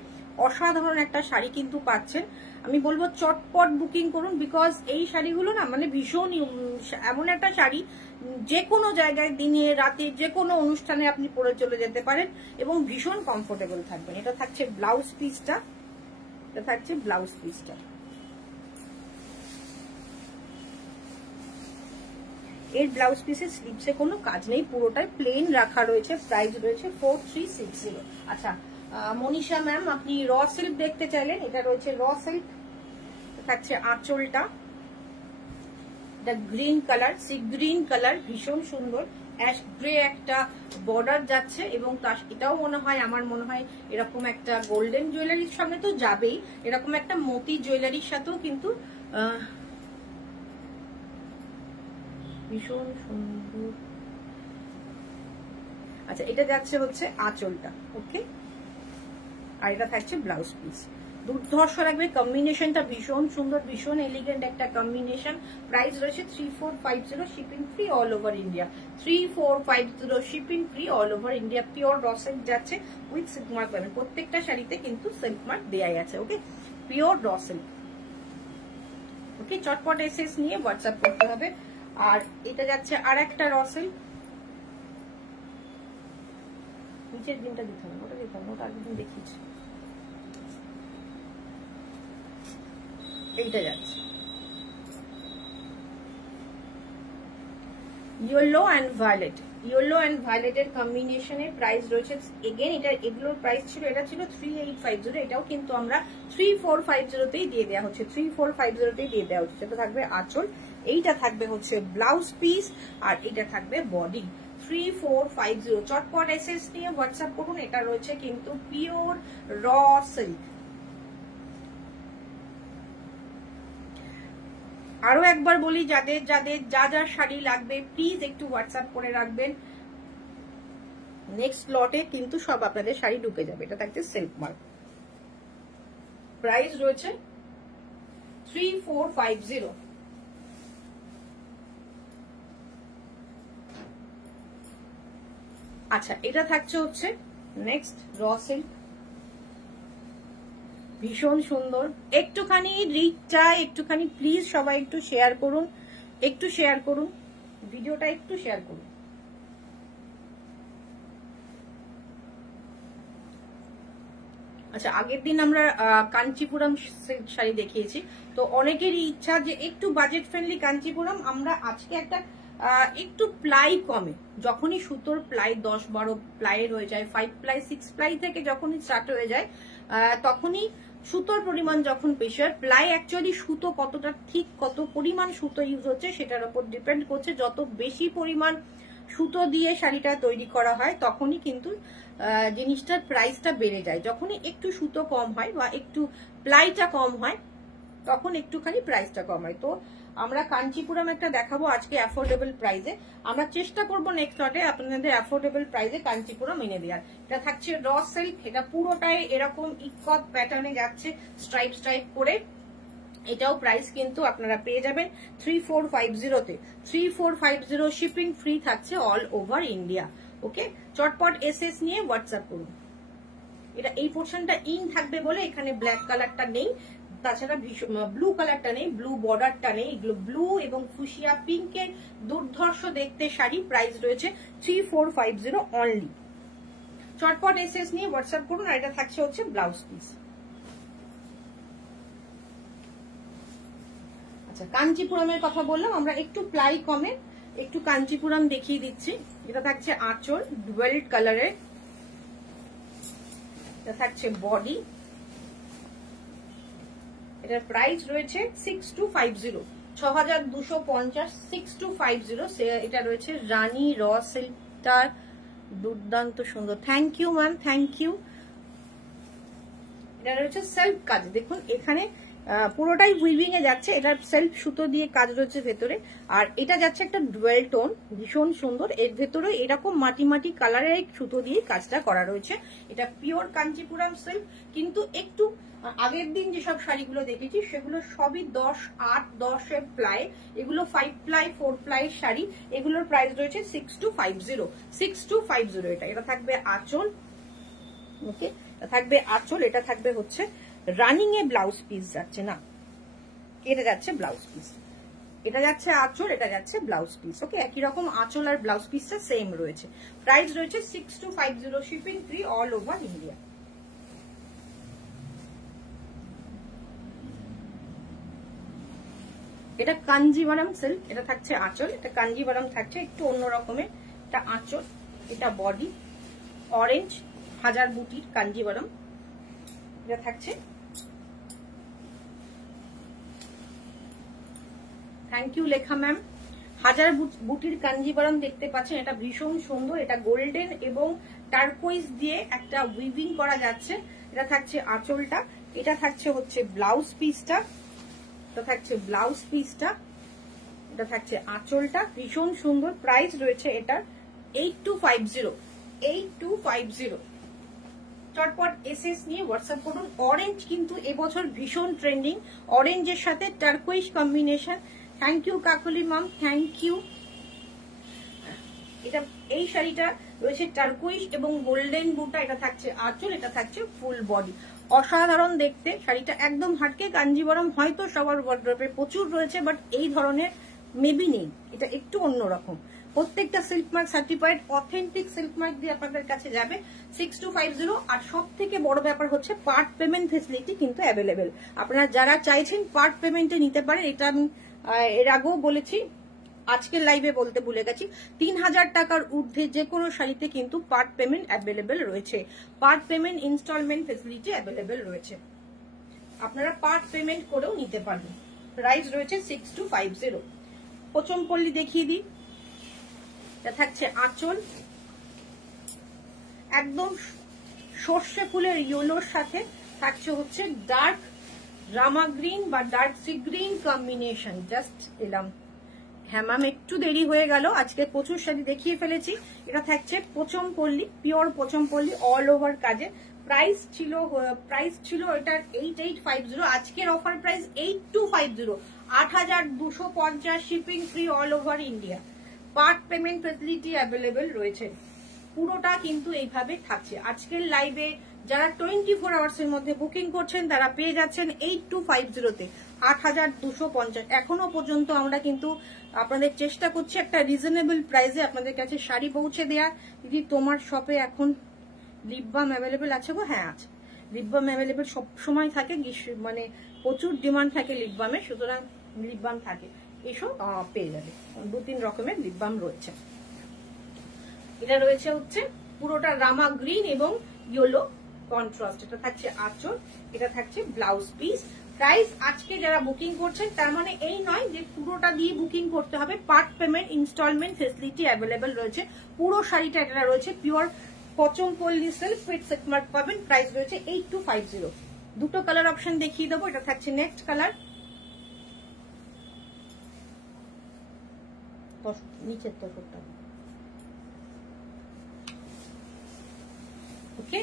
অসাধারণ একটা শাড়ি কিন্তু পাচ্ছেন। আমি বলবো চটপট বুকিং করুন, বিকজ এই শাড়িগুলো না মানে ভীষণ এমন একটা শাড়ি, যে কোনো জায়গায় দিনে রাতে যে কোনো অনুষ্ঠানে আপনি পরে চলে যেতে পারেন এবং ভীষণ কমফোর্টেবল থাকবেন। এটা থাকছে ব্লাউজ পিসটা, এটা থাকছে ব্লাউজ পিসটা। এর ব্লাউজ পিসের স্লিপসে কোনো কাজ নেই, পুরোটাই প্লেন রাখা রয়েছে। প্রাইস রয়েছে 4360। আচ্ছা মনীষা ম্যাম, আপনি র সিল্ক দেখতে চাইলেন, এটা রয়েছে র সিল্ক। থাকছে আঁচলটা, এটা green colour, sea green colour, ভীষণ সুন্দর। অ্যাশ গ্রে একটা বর্ডার যাচ্ছে এবং এটাও মনে হয়, আমার মনে হয় এরকম একটা গোল্ডেন জুয়েলারির সঙ্গে তো যাবেই, এরকম একটা মতি জুয়েলারির সাথেও কিন্তু ভীষণ সুন্দর। আচ্ছা, এটা যাচ্ছে হচ্ছে আঁচলটা, ওকে, আর এটা থাকছে ব্লাউজ পিস। দুর্ধর্ষ লাগবে, কম্বিনেশনটা ভীষণ সুন্দর, ভীষণ এলিগেন্ট একটা কম্বিনেশন। প্রাইস রয়েছে 3450, shipping free all over India. 3450 shipping free all over India. Pure raw silk যাচ্ছে উইথ সিল্ক মার্ক পাবেন, প্রত্যেকটা শাড়িতে কিন্তু সিল্ক মার্ক দেয়াই আছে, ওকে, পিওর র সিল্ক। ওকে, চটপট এসএস নিয়ে হোয়াটসঅ্যাপ করতে হবে। আর এটা যাচ্ছে আর একটা র সিল্ক, নিচের দিনটা দিতে হবে, ওটা দিতে হবে, ওটা আগের দিন দেখিয়েছি। এইটা যাচ্ছে yellow and violet, yellow and ভায়োলেটের কম্বিনেশনে প্রাইস রয়েছে এগেন, এটা এগুলোর প্রাইস ছিল, এটা ছিল 3850, এটাও কিন্তু আমরা 3450তেই দিয়ে দেওয়া হচ্ছে, 3450তেই দিয়ে দেওয়া হচ্ছে। সেটা থাকবে আঁচল, এইটা থাকবে হচ্ছে ব্লাউজ পিস, আর এটা থাকবে বডি। 3450, চটপট এসএস নিয়ে হোয়াটসঅ্যাপ করুন। এটা রয়েছে কিন্তু পিওর র সিল্ক। আরো একবার বলি, যাদের যাদের যা যা শাড়ি লাগবে প্লিজ একটু হোয়াটসঅ্যাপ করে রাখবেন, নেক্সট লটে কিন্তু সব আপনাদের শাড়ি ঢুকে যাবে। এটা থাকছে সিল্ক মার্ক, প্রাইস রয়েছে 3450। আচ্ছা, এটা থাকছে হচ্ছে নেক্সট র সিল্ক, ভীষণ সুন্দর, একটুখানি রিচ চাই, একটুখানি প্লিজ সবাই একটু শেয়ার করুন, একটু শেয়ার করুন ভিডিওটা, একটু শেয়ার করুন। আচ্ছা, আগের দিন আমরা কাঞ্চিপুরম শাড়ি দেখিয়েছি, তো অনেকেরই ইচ্ছা যে একটু বাজেট ফ্রেন্ডলি কাঞ্চিপুরম। আমরা আজকে একটা একটু প্লাই কমে, যখনই সুতোর প্লাই 10-12 প্লাইয়ের হয়ে যায়, 5 প্লাই 6 প্লাই থেকে যখনই স্টার্ট হয়ে যায়, তখনই সুতোর পরিমাণ যখন বেশি হয়, প্লাই অ্যাকচুয়ালি সুতো কতটা ঠিক, কত পরিমাণ সুতো ইউজ হচ্ছে সেটার উপর ডিপেন্ড করছে। যত বেশি পরিমাণ সুতো দিয়ে শাড়িটা তৈরি করা হয় তখনই কিন্তু জিনিসটার প্রাইসটা বেড়ে যায়। যখনই একটু সুতো কম হয় বা একটু প্লাইটা কম হয় তখন একটুখানি প্রাইসটা কম হয়। তো আমরা কাঞ্চিপুরম একটা দেখাবো আজকে অ্যাফোর্ডেবল প্রাইসে, আমরা চেষ্টা করবো নেক্সট লটে আপনাদের অ্যাফোর্ডেবল প্রাইসে কাঞ্চিপুরম এনে দেওয়ার। এটা থাকছে র সিল্ক, এটা পুরোটাই এরকম ইকত প্যাটার্নে যাচ্ছে স্ট্রাইপ স্ট্রাইপ করে। এটাও প্রাইস কিন্তু আপনারা পেয়ে যাবেন 3450-তে। 3450 শিপিং ফ্রি থাকছে অল ওভার ইন্ডিয়া। ওকে, চটপট এসএস নিয়ে হোয়াটসঅ্যাপ করুন। এটা এই পোর্শনটা ইন থাকবে বলে এখানে ব্ল্যাক কালারটা নেই, তাছাড়া ব্লু কালারটা নেই, ব্লু বর্ডারটা নেই। এগুলো ব্লু এবং ফুশিয়া পিঙ্কের দুর্ধর্ষ দেখতে শাড়ি, প্রাইস রয়েছে 3450 অনলি। চটপট এসএস নিয়ে হোয়াটসঅ্যাপ করুন। আর এটা থাকছে হচ্ছে ব্লাউজ পিস। আচ্ছা, কাঞ্চিপুরমের কথা বললাম, আমরা একটু প্লাই কমে একটু কাঞ্চিপুরম দেখিয়ে দিচ্ছি। এটা থাকছে আঁচল ডুয়েল কালারের, এটা থাকছে বডি, এটার প্রাইস রয়েছে 6250, 6250, 6250। এটা রয়েছে রানী র সিল্কটার, দুর্দান্ত সুন্দর। Thank you ma'am, thank you. এটা রয়েছে সেলফ কাজ, দেখুন এখানে পুরোটাই উইভিং এ যাচ্ছে, এটা সেলফ সুতো দিয়ে কাজ রয়েছে ভেতরে। আর এটা যাচ্ছে একটা ডুয়েল টোন, ভীষণ সুন্দর। এর ভেতরে এরকম মাটি মাটি কালারের সুতো দিয়ে কাজটা করা রয়েছে। এটা পিওর কাঞ্চিপুরম সিল্ক, কিন্তু একটু আগের দিন যেসব শাড়িগুলো দেখেছি সেগুলো সবই 10-8-10 এর প্লাই, এগুলো 5 প্লাই 4 প্লাই শাড়ি। এগুলোর প্রাইস রয়েছে 6250, 6250। এটা থাকবে আঁচল, ওকে, থাকবে আঁচল। এটা থাকবে হচ্ছে রানিং এ ব্লাউজ পিস যাচ্ছে না, এটা যাচ্ছে ব্লাউজ পিস, এটা যাচ্ছে আঁচল, এটা যাচ্ছে ব্লাউজ পিস। ওকে, একই রকম আঁচল আর ব্লাউজ পিসটা সেম রয়েছে। প্রাইস রয়েছে 6250, shipping free all over India. এটা কাঞ্জিভারাম সিল্ক, এটা থাকছে আঁচল, এটা কাঞ্জিভারাম থাকছে একটু অন্য রকমের। এটা আঁচল, এটা বডি, অরেঞ্জ হাজার বুটির কাঞ্জিভারাম। এটা থাকছে, থ্যাংক ইউ লেখা ম্যাম, হাজার বুটির কাঞ্জিভারাম দেখতে পাচ্ছেন, এটা ভীষণ সুন্দর। এটা গোল্ডেন এবং টার্কোইজ দিয়ে একটা উইভিং করা যাচ্ছে। এটা থাকছে আঁচলটা, এটা থাকছে হচ্ছে ব্লাউজ পিসটা, এটা থাকছে ব্লাউজ পিসটা, এটা থাকছে আঁচলটা, ভীষণ সুন্দর। প্রাইস রয়েছে এটার 8250, 8250। চটপট এসএস নিয়ে হোয়াটসঅ্যাপ করুন। অরেঞ্জ কিন্তু এবছর ভীষণ ট্রেন্ডিং, অরেঞ্জের সাথে turquoise combination. Thank you Kakuli ma'am, thank you. এটা এই শাড়িটা রয়েছে টার্কোইজ এবং গোল্ডেন বুটা, এটা থাকছে আঁচল, এটা থাকছে ফুল বডি। অসাধারণ দেখতে শাড়িটা, একদম হাটকে কাঞ্জিভারাম হয়তো সবার ওয়ার্ড্রপে প্রচুর রয়েছে, বাট এই ধরনের মেবি নেই, এটা একটু অন্যরকম। প্রত্যেকটা silk mark certified authentic silk mark দিয়ে আপনাদের কাছে যাবে। 6250। আর সব থেকে বড় ব্যাপার হচ্ছে পার্ট পেমেন্ট ফেসিলিটি কিন্তু অ্যাভেলেবেল। আপনারা যারা চাইছেন পার্ট পেমেন্টে নিতে পারেন, এটা আমি এর আগেও বলেছি, আজকের লাইভে বলতে ভুলে গেছি। 3000 টাকার ঊর্ধ্বে যে কোনো শাড়িতে কিন্তু পার্ট পেমেন্ট অ্যাভেলেবেল রয়েছে, part payment instalment facility available রয়েছে, আপনারা পার্ট পেমেন্ট করেও নিতে পারবেন। প্রাইস রয়েছে 6250। পচমপল্লী দেখিয়ে দিই, এটা থাকছে আঁচল, একদম সর্ষে ফুলের ইয়েলোর সাথে থাকছে হচ্ছে ডার্ক রামা গ্রিন বা dark sea green combination. Just এলাম, হ্যাঁ ম্যাম একটু দেরি হয়ে গেল, আজকে প্রচুর শাড়ি দেখিয়ে ফেলেছি। এটা থাকছে পচমপল্লী, পিওর পচমপল্লী অল ওভার কাজে। প্রাইস ছিল এটার 8850, আজকের offer price 8250, 8250, shipping free all over India. Part payment facility available রয়েছে, পুরোটা কিন্তু এইভাবে থাকছে। আজকের লাইভে যারা 24 আওয়ার্স এর মধ্যে বুকিং করছেন তারা পেয়ে যাচ্ছেন 8250-তে 8250। এখনো পর্যন্ত আমরা কিন্তু আপনাদের চেষ্টা করছি একটা রিজনেবল প্রাইসে আপনাদের কাছে শাড়ি পৌঁছে দেয়া। দিদি তোমার শপে এখন লিপ বাম অ্যাভেলেবেল আছে গো? হ্যাঁ আছে, লিপ বাম অ্যাভেলেবেল সব সময় থাকে, মানে প্রচুর ডিমান্ড থাকে লিপ বামের, সুতরাং লিপ বাম থাকে, এসব পেয়ে যাবে। 2-3 রকমের লিপ বাম রয়েছে। এটা রয়েছে হচ্ছে পুরোটা রামা গ্রিন এবং ইয়েলো কন্ট্রাস্ট। এটা থাকছে আঁচল, এটা থাকছে ব্লাউজ পিস। প্রাইস আজকে যারা বুকিং করছেন তার মানে এই নয় যে পুরোটা দিয়ে বুকিং করতে হবে, part payment instalment facility available রয়েছে। পুরো শাড়িটা এটা রয়েছে pure Pochampally silk with silk mark পাবেন। প্রাইস রয়েছে 8250। দুটো কালার অপশন দেখিয়ে দেবো, এটা থাকছে নেক্সট কালার, নিচের তরফটা। ওকে,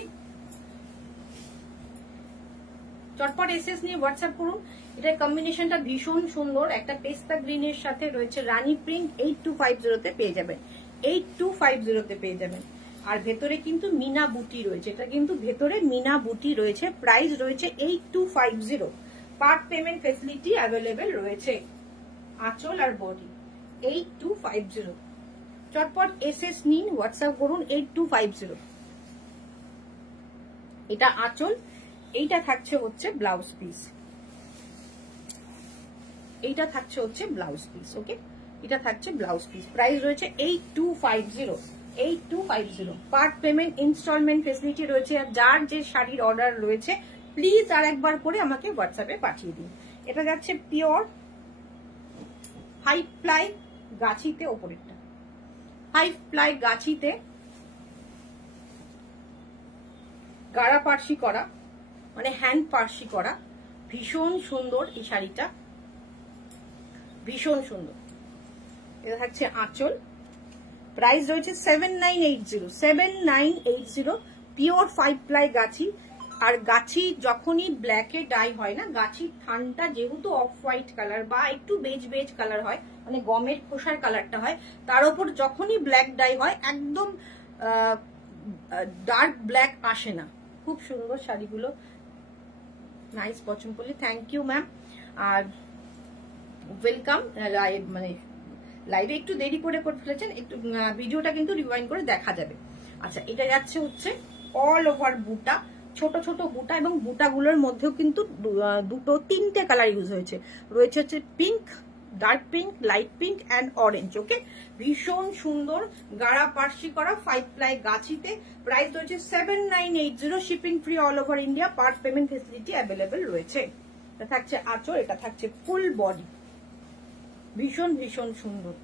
চটপট এসএস নিয়ে হোয়াটসঅ্যাপ করুন। এটার কম্বিনেশনটা ভীষণ সুন্দর, একটা পেস্তা গ্রিনের সাথে রয়েছে রানী প্রিন্ট। 8250-তে পেয়ে যাবেন, 8250-তে পেয়ে যাবেন। আর ভেতরে কিন্তু মিনা বুটি রয়েছে, এটা কিন্তু ভেতরে মিনা বুটি রয়েছে। প্রাইস রয়েছে 8250, পার্ট পেমেন্ট ফেসিলিটি অ্যাভেলেবেল রয়েছে। আঁচল আর বডি 8250। চটপট এসএস নিন, হোয়াটসঅ্যাপ করুন 8250। এটা আঁচল, এইটা থাকছে হচ্ছে ব্লাউজ পিস, এইটা থাকছে হচ্ছে ব্লাউজ পিস। ওকে, এটা থাকছে ব্লাউজ পিস। প্রাইস রয়েছে 8250, 8250। পার্ট পেমেন্ট ইনস্টলমেন্ট ফেসিলিটি রয়েছে। আর যার যে শাড়ির অর্ডার রয়েছে প্লিজ আর একবার করে আমাকে হোয়াটসঅ্যাপে পাঠিয়ে দিন। এটা যাচ্ছে পিওর 5 প্লাই গাছিতে, ওপরেরটা 5 প্লাই গাছিতে গাড়া পার্সি করা, মানে হ্যান্ড পার্সি করা। ভীষণ সুন্দর এই শাড়িটা, ভীষণ সুন্দর। এটা থাকছে আঁচল। প্রাইস রয়েছে 7980, 7980। পিওর 5 প্লাই গাছি। আর গাছি যখনই ব্ল্যাকে ডাই হয় না, গাছির থানটা যেহেতু অফ হোয়াইট কালার বা একটু বেজ বেজ কালার হয়, মানে গমের খোসার কালারটা হয়, তার উপর যখনই ব্ল্যাক ডাই হয় একদম ডার্ক ব্ল্যাক আসে না। খুব সুন্দর শাড়িগুলো, nice Pochampally, thank you ma'am. আর ওয়েলকাম। মানে লাইভে একটু দেরি করে ফেলেছেন, একটু ভিডিওটা কিন্তু রিওয়াইন্ড করে দেখা যাবে। আচ্ছা, এটা যাচ্ছে হচ্ছে অল ওভার বুটা, ছোট ছোট বুটা, এবং বুটাগুলোর মধ্যেও কিন্তু 2-3টে কালার ইউজ হয়েছে। রয়েছে হচ্ছে pink, dark pink, light pink and orange. Okay, ভীষণ সুন্দর গাড়া পার্সি করা 5 প্লাই গাছিতে। প্রাইস রয়েছে 7980, shipping free all over India, part payment facility available রয়েছে। এটা থাকছে আঁচল, এটা থাকছে ফুল বডি, ভীষণ ভীষণ সুন্দর।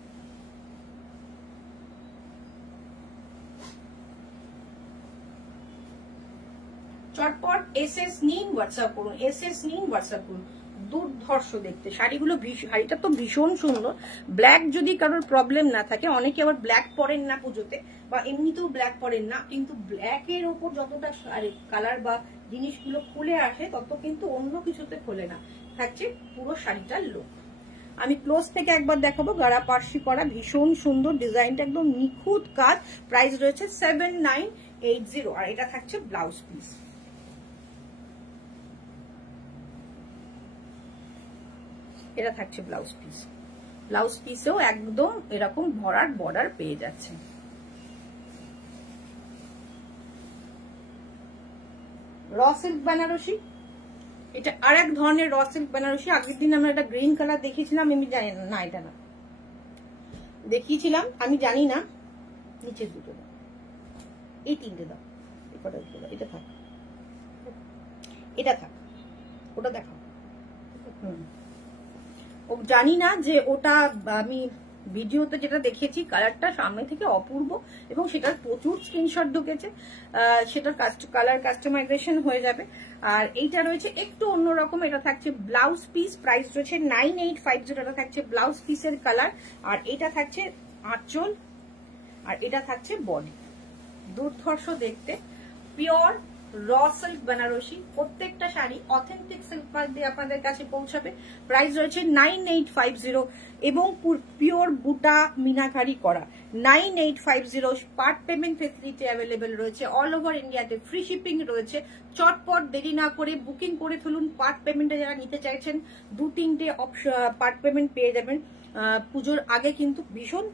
চটপট এসএস নিন, হোয়াটসঅ্যাপ করুন, এসএস নিন, হোয়াটসঅ্যাপ করুন। দুর্ধর্ষ দেখতে শাড়িগুলো, শাড়িটা তো ভীষণ সুন্দর। ব্ল্যাক যদি কারোর প্রবলেম না থাকে, অনেকে আবার ব্ল্যাক পরেন না পুজোতে বা এমনিতেও ব্ল্যাক পরেন না, কিন্তু ব্ল্যাকের ওপর যতটা কালার বা জিনিসগুলো খুলে আসে তত কিন্তু অন্য কিছুতে খোলে না। থাকছে পুরো শাড়িটার লুক। আমি ক্লোজ থেকে একবার দেখাবো। গাড়া পার্সি করা, ভীষণ সুন্দর ডিজাইনটা, একদম নিখুঁত কাজ। প্রাইস রয়েছে 7980। আর এটা থাকছে ব্লাউজ পিস। এটা থাকছে ব্লাউজ পিস। ব্লাউজ পিসেও একদম এরকম ভরাট বর্ডার পেয়ে যাচ্ছে। র সিল্ক বেনারসি, এটা আর এক ধরনের র সিল্ক বেনারসি। আগের দিন আমরা একটা গ্রিন কালার দেখিয়েছিলাম, আমি জানি না, এটা না দেখিয়েছিলাম, আমি জানি না। নিচের দুটো দাও, এই তিনটে দাও, এটা থাক, এটা থাক, ওটা দেখো। ও জানি না যে ওটা আমি ভিডিওতে যেটা দেখেছি কালারটা সামনে থেকে অপূর্ব এবং সেটার প্রচুর স্ক্রিনশট ঢুকেছে, সেটার কালার কাস্টমাইজেশন হয়ে যাবে। আর এইটা রয়েছে একটু অন্যরকম, এটা থাকছে ব্লাউজ পিস, প্রাইস রয়েছে 9850। এটা থাকছে ব্লাউজ পিসের কালার, আর এটা থাকছে আঁচল, আর এটা থাকছে বডি। দুর্ধর্ষ দেখতে, পিওর র সিল্ক বেনারসি। প্রত্যেকটা শাড়ি অথেন্টিক সিল্ক মার্ক দিয়ে আপনাদের কাছে পৌঁছাবে। প্রাইস রয়েছে 9850 এবং পিওর বুটা মিনাকারি করা। 9850। পার্ট পেমেন্ট ফেসিলিটি অ্যাভেলেবেল রয়েছে অল ওভার ইন্ডিয়াতে, ফ্রি শিপিং রয়েছে। চটপট দেরি না করে বুকিং করে ফেলুন। পার্ট পেমেন্টে যারা নিতে চাইছেন 2-3টে পার্ট পেমেন্ট পেয়ে যাবেন পুজোর আগে। কিন্তু ভীষণ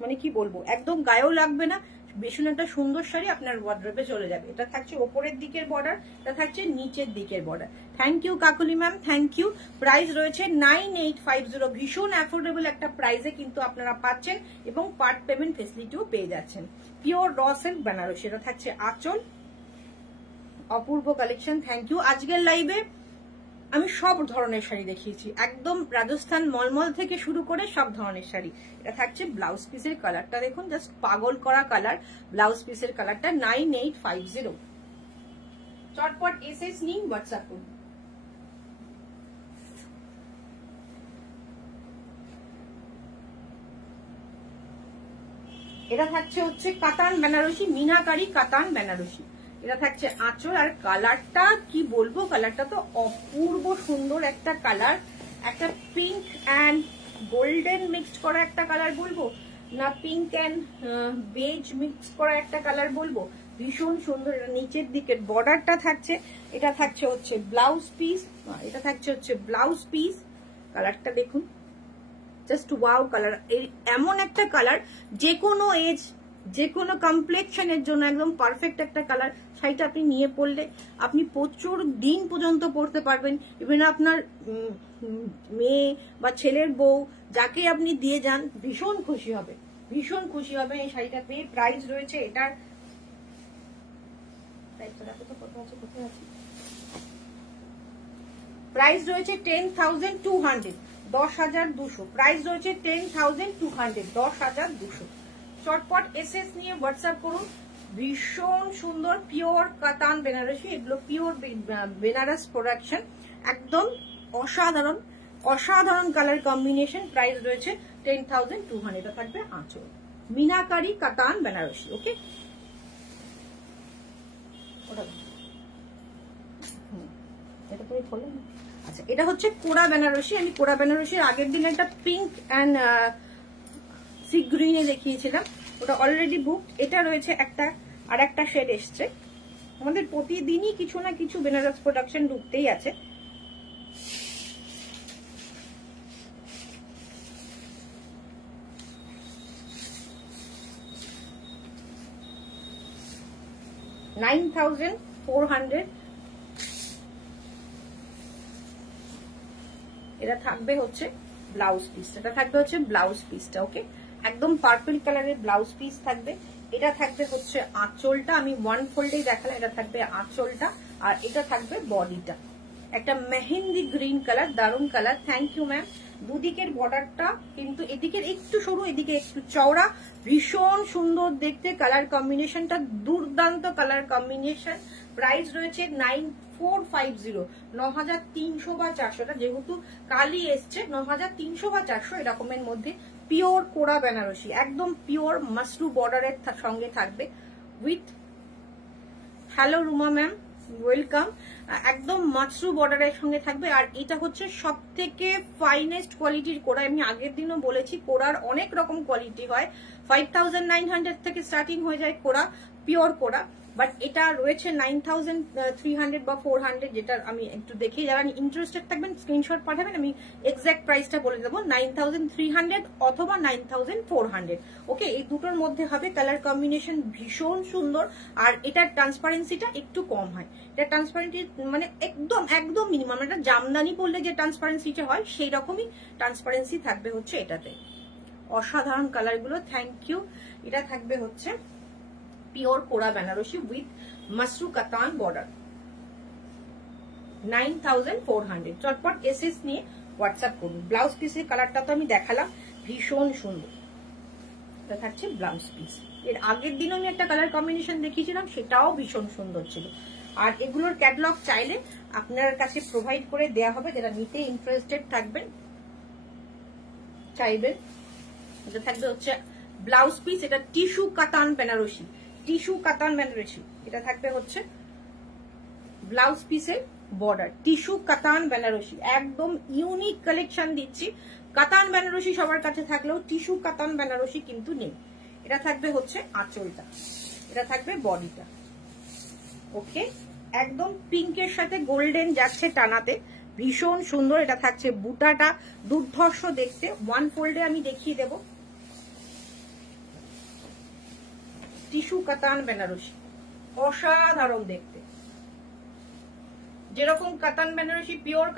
মানে কি বলবো, একদম গায়েও লাগবে না, ভীষণ একটা সুন্দর শাড়ি আপনার ওয়ার্ড্রোবে চলে যাবে। এটা থাকছে ওপরের দিকের বর্ডার, এটা থাকছে নিচের দিকের border. Thank you Kakuli ma'am, thank you. Price রয়েছে 9850। ভীষণ অ্যাফোর্ডেবল একটা প্রাইসে কিন্তু আপনারা পাচ্ছেন এবং পার্ট পেমেন্ট ফেসিলিটিও পেয়ে যাচ্ছেন। Pure raw silk Banarasi. এটা থাকছে আঁচল, অপূর্ব কালেকশন। Thank you. আজকের লাইভে আমি সব ধরনের শাড়ি দেখিয়েছি, একদম রাজস্থান মলমল থেকে শুরু করে সব ধরনের শাড়ি। এটা থাকছে ব্লাউজ পিসের কালারটা, দেখুন জাস্ট পাগল করা কালার। ব্লাউজ পিসের কালারটা 9850। চটপট এসএস নিন, হোয়াটসঅ্যাপ করুন। এটা থাকছে হচ্ছে কাতান বেনারসি, মিনাকারি কাতান বেনারসি। এটা থাকছে আঁচল, আর কালারটা কি বলবো, কালারটা তো অপূর্ব সুন্দর একটা কালার। একটা পিঙ্ক অ্যান্ড গোল্ডেন মিক্সড করা একটা কালার বলবো না, পিঙ্ক অ্যান্ড বেজ মিক্স করা একটা কালার বলবো, ভীষণ সুন্দর। এটা নিচের দিকের বর্ডারটা থাকছে। এটা থাকছে হচ্ছে ব্লাউজ পিস, এটা থাকছে হচ্ছে ব্লাউজ পিস। কালারটা দেখুন, জাস্ট ওয়াও কালার। এমন একটা কালার যে কোনো এজ, যে কোনো কমপ্লেক্সনের জন্য একদম পারফেক্ট একটা কালার। শাড়িটা আপনি নিয়ে পরলে আপনি প্রচুর দিন পর্যন্ত পরতে পারবেন। ইভেন আপনার মেয়ে বা ছেলের বউ যাকে আপনি দিয়ে যান ভীষণ খুশি হবে, ভীষণ খুশি হবে এই শাড়িটা পেয়ে। প্রাইস রয়েছে এটার, প্রাইস রয়েছে 10,200, 10,200। প্রাইস রয়েছে 10,200, 10,200। চটপট এসএস নিয়ে হোয়াটসঅ্যাপ করুন। ভীষণ সুন্দর পিওর কাতান বেনারসি, এগুলো পিওর বেনারস প্রোডাকশন, একদম অসাধারণ অসাধারণ কালার কম্বিনেশন। প্রাইস রয়েছে 10,200। এটা থাকবে আঁচল, মিনাকারি কাতান বেনারসি। ওকে, এটা তুমি খোলো। আচ্ছা, এটা হচ্ছে কোরা বেনারসি। আমি কোরা বেনারসির আগের দিন একটা পিঙ্ক অ্যান্ড সি গ্রিনে দেখিয়েছিলাম, ওটা অলরেডি বুক। এটা রয়েছে একটা আর একটা শেড এসছে। আমাদের প্রতিদিনই কিছু না কিছু বেনারস প্রোডাকশন ঢুকতেই আছে। $9,400। এটা থাকবে হচ্ছে ব্লাউজ পিস, এটা থাকবে হচ্ছে ব্লাউজ পিসটা। ওকে, একদম পার্পল কালারের ব্লাউজ পিস থাকবে। এটা থাকবে হচ্ছে আঁচলটা, আমি ওয়ান ফোল্ডেই দেখালাম। এটা থাকবে আঁচলটা, আর এটা থাকবে বডিটা। একটা মেহেন্দি গ্রিন কালার, দারুন কালার। Thank you ma'am. দুদিকের বর্ডারটা কিন্তু এদিকের একটু সরু, এদিকে একটু চওড়া, ভীষণ সুন্দর দেখতে। কালার কম্বিনেশনটা দুর্দান্ত কালার কম্বিনেশন, প্রাইস রয়েছে 9450, 9300 বা 400, যেহেতু কালি এসছে 9300 বা 400 এরকমের মধ্যে পিওর কোরা বেনারসি, একদম পিওর মাসরু বর্ডারের সঙ্গে থাকবে with, hello Ruma ma'am welcome, একদম মাসরু বর্ডারের সঙ্গে থাকবে। আর এটা হচ্ছে সব থেকে ফাইনেস্ট কোয়ালিটির কোরা। আমি আগের দিনও বলেছি কোরার অনেক রকম কোয়ালিটি হয়, 5900 থেকে স্টার্টিং হয়ে যায় কোরা, পিওর কোরা, বাট এটা রয়েছে 9300 বা 400, যেটা আমি একটু দেখি, যারা ইন্টারেস্টেড থাকবেন স্ক্রিনশট পাঠাবেন, আমি এক্সাক্ট প্রাইসটা বলে দেবো, 9300 অথবা 9400। ওকে, এই দুটোর মধ্যে হবে। কালার কম্বিনেশন ভীষণ সুন্দর, আর এটার ট্রান্সপারেন্সিটা একটু কম হয়। এটা ট্রান্সপারেন্সি মানে একদম একদম মিনিমাম, এটা জামদানি পরলে যে ট্রান্সপারেন্সিটা হয় সেই রকমই ট্রান্সপারেন্সি থাকবে হচ্ছে এটাতে। অসাধারণ কালারগুলো, থ্যাংক ইউ। এটা থাকবে হচ্ছে পিওর কোরা বেনারসি উইথ মাসরু কাতান বর্ডার, 9400। চটপট এসএস নিয়ে হোয়াটসঅ্যাপ করুন। ব্লাউজ পিসের কালারটা তো আমি দেখালাম, ভীষণ সুন্দর। এটা থাকছে ব্লাউজ পিস। এর আগের দিন আমি একটা কালার কম্বিনেশন দেখিয়েছিলাম, সেটাও ভীষণ সুন্দর ছিল। আর এগুলোর ক্যাটালগ চাইলে আপনার কাছে প্রোভাইড করে দেয়া হবে, যারা নিতে ইন্টারেস্টেড থাকবেন চাইবেন। এটা থাকবে হচ্ছে ব্লাউজ পিস, এটা টিস্যু কাতান বেনারসি, টিস্যু কাতান বেনারসি। এটা থাকবে হচ্ছে ব্লাউজ পিসের বর্ডার, টিস্যু কাতান বেনারসি, একদম ইউনিক কালেকশন দিচ্ছি। কাতান বেনারসি সবার কাছে থাকলেও টিস্যু কাতান বেনারসি কিন্তু নেই। এটা থাকবে হচ্ছে আঁচলটা, এটা থাকবে বডিটা। ওকে, একদম পিঙ্কের সাথে গোল্ডেন যাচ্ছে টানাতে, ভীষণ সুন্দর। এটা থাকছে বুটাটা, দুর্ধর্ষ দেখতে। ওয়ান ফোল্ডে আমি দেখিয়ে দেব। টিস্যু কাতান বেনারসি, অসাধারণ দেখতে। যেরকম কাতান বেনারসি, পিওর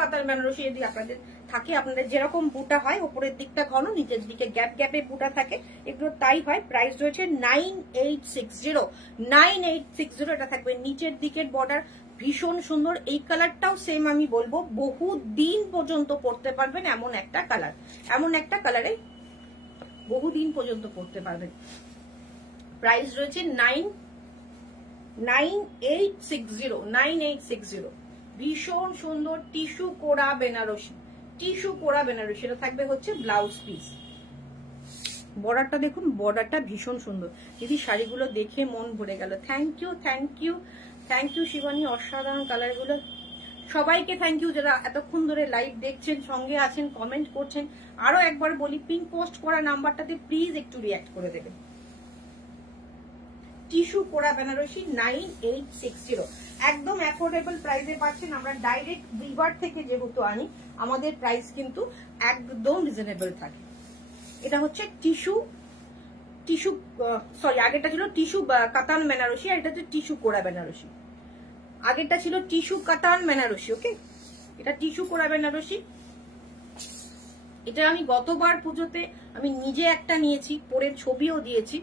কাতান বেনারসি যদি আপনাদের থাকে, আপনাদের যেরকম বুটা হয়, উপরের দিকটা ঘন, নিচের দিকে গ্যাপ গ্যাপে বুটা থাকে, এগুলো তাই হয়। প্রাইস রয়েছে 9860। এটা থাকবে নিচের দিকের বর্ডার, ভীষণ সুন্দর। এই কালারটাও সেম আমি বলবো বহু দিন পর্যন্ত পরতে পারবেন, এমন একটা কালার, এমন একটা কালারে বহুদিন পর্যন্ত পরতে পারবেন। প্রাইস রয়েছে 9860। ভীষণ সুন্দর টিস্যু কোরা বেনারসি, টিস্যু কোরা বেনারসি। এটা থাকবে হচ্ছে ব্লাউজ পিস। বর্ডারটা দেখুন, বর্ডারটা ভীষণ সুন্দর। যদি শাড়িগুলো দেখে মন ভরে গেল। Thank you, thank you, thank you Shivani, অসাধারণ কালারগুলো। সবাইকে থ্যাংক ইউ যারা এতক্ষণ ধরে লাইভ দেখছেন, সঙ্গে আছেন, কমেন্ট করছেন। আরো একবার বলি, পিন পোস্ট করা নাম্বারটাতে প্লিজ একটু রিঅ্যাক্ট করে দেবেন। টিস্যু কোরা বেনারসি 9860, একদম অ্যাফোর্ডেবল প্রাইসে পাচ্ছেন। আমরা ডাইরেক্ট ভিভার থেকে যেহেতু আনি, আমাদের প্রাইস কিন্তু একদম রিজনেবল থাকে। এটা হচ্ছে আগেরটা ছিল টিস্যু কাতান বেনারসি, আর এটা হচ্ছে টিস্যু কোরা বেনারসি। আগেরটা ছিল টিস্যু কাতান বেনারসি। ওকে, এটা টিস্যু কোরা বেনারসি। এটা আমি গতবার পুজোতে আমি নিজে একটা নিয়েছি, পরে ছবিও দিয়েছি।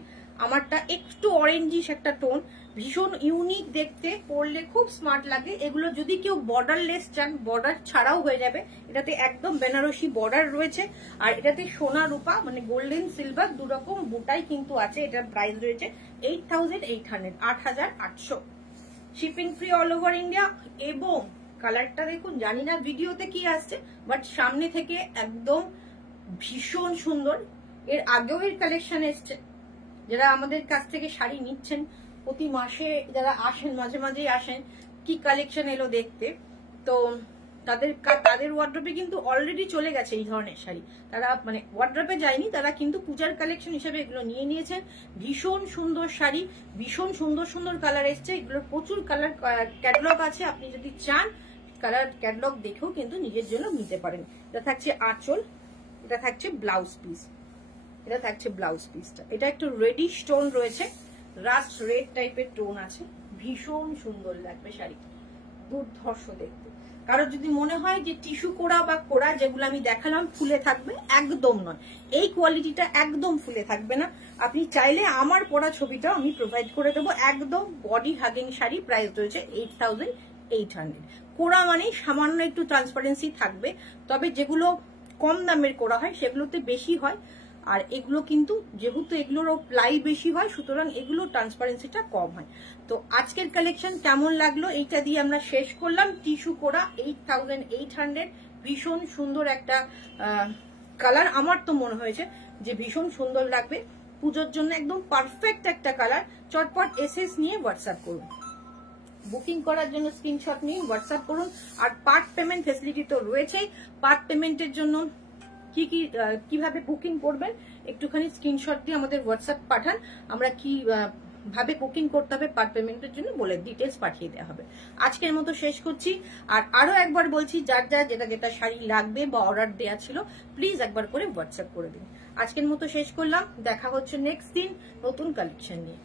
আমারটা একটু অরেঞ্জিশ একটা টোন, ভীষণ ইউনিক দেখতে, পরলে খুব স্মার্ট লাগে। এগুলো যদি কেউ বর্ডারলেস চান, বর্ডার ছাড়াও হয়ে যাবে। এটাতে একদম বেনারসি বর্ডার রয়েছে, আর এটাতে সোনা রূপা মানে গোল্ডেন সিলভার দুরকম বুটাই কিন্তু আছে। এটার প্রাইস রয়েছে 8800, 8800। Shipping free all over India. এবং কালারটা দেখুন, জানি না ভিডিওতে কি আসছে, বাট সামনে থেকে একদম ভীষণ সুন্দর। এর আগেও এর কালেকশন এসছে। যারা আমাদের কাছ থেকে শাড়ি নিচ্ছেন, প্রতি মাসে যারা আসেন, মাঝে মাঝেই আসেন, কি কালেকশন এলো দেখতে, তো তাদের ওয়ার্ড্রপে কিন্তু অলরেডি চলে গেছে এই ধরনের শাড়ি। তারা মানে ওয়ার্ড্রপে যায়নি, তারা কিন্তু পূজার কালেকশন হিসেবে এগুলো নিয়ে নিয়েছেন। ভীষণ সুন্দর শাড়ি, ভীষণ সুন্দর সুন্দর কালার এসছে। এগুলোর প্রচুর কালার ক্যাটালগ আছে, আপনি যদি চান কালার ক্যাটালগ দেখেও কিন্তু নিজের জন্য নিতে পারেন। এটা থাকছে আঁচল, এটা থাকছে ব্লাউজ পিস, এটা থাকছে ব্লাউজ পিসটা। এটা একটু রেডিশ টোন রয়েছে, রাস্ট রেড টাইপের টোন আছে, ভীষণ সুন্দর লাগবে শাড়ি, দুর্ধর্ষ দেখতে। কারো যদি মনে হয় যে টিস্যু কোরা বা কোরা যেগুলো আমি দেখালাম ফুলে থাকবে, একদম নয়। এই কোয়ালিটিটা একদম ফুলে থাকবে না। আপনি চাইলে আমার পরা ছবিটাও আমি প্রোভাইড করে দেবো, একদম বডি হাগিং শাড়ি। প্রাইস রয়েছে 8800। কোরা মানে সামান্য একটু ট্রান্সপারেন্সি থাকবে, তবে যেগুলো কম দামের কোরা হয় সেগুলোতে বেশি হয়। আর এগুলো কিন্তু যেহেতু এগুলোরও প্লাই বেশি হয়, সুতরাং এগুলো ট্রান্সপারেন্সিটা কম হয়। তো আজকের কালেকশন কেমন লাগলো, এইটা দিয়ে আমরা শেষ করলাম। টিস্যু করা 8800, ভীষণ সুন্দর একটা কালার। আমার তো মনে হয়েছে যে ভীষণ সুন্দর লাগবে, পুজোর জন্য একদম পারফেক্ট একটা কালার। চটপট এসএস নিয়ে হোয়াটসঅ্যাপ করুন, বুকিং করার জন্য স্ক্রিনশট নিয়ে হোয়াটসঅ্যাপ করুন। আর পার্ট পেমেন্ট ফেসিলিটি তো রয়েছেই। পার্ট পেমেন্টের জন্য কিভাবে বুকিং করবেন একটুখানি স্ক্রিনশট দিয়ে আমাদের হোয়াটসঅ্যাপ পাঠান, আমরা কি ভাবে বুকিং করতে হবে পার্ট পেমেন্টের জন্য বলে ডিটেলস পাঠিয়ে দেওয়া হবে। আজকের মতো শেষ করছি। আর আরো একবার বলছি, যার যার যেটা যেটা শাড়ি লাগবে বা অর্ডার দেওয়া ছিল প্লিজ একবার করে হোয়াটসঅ্যাপ করে দিন। আজকের মতো শেষ করলাম, দেখা হচ্ছে নেক্সট দিন নতুন কালেকশন নিয়ে।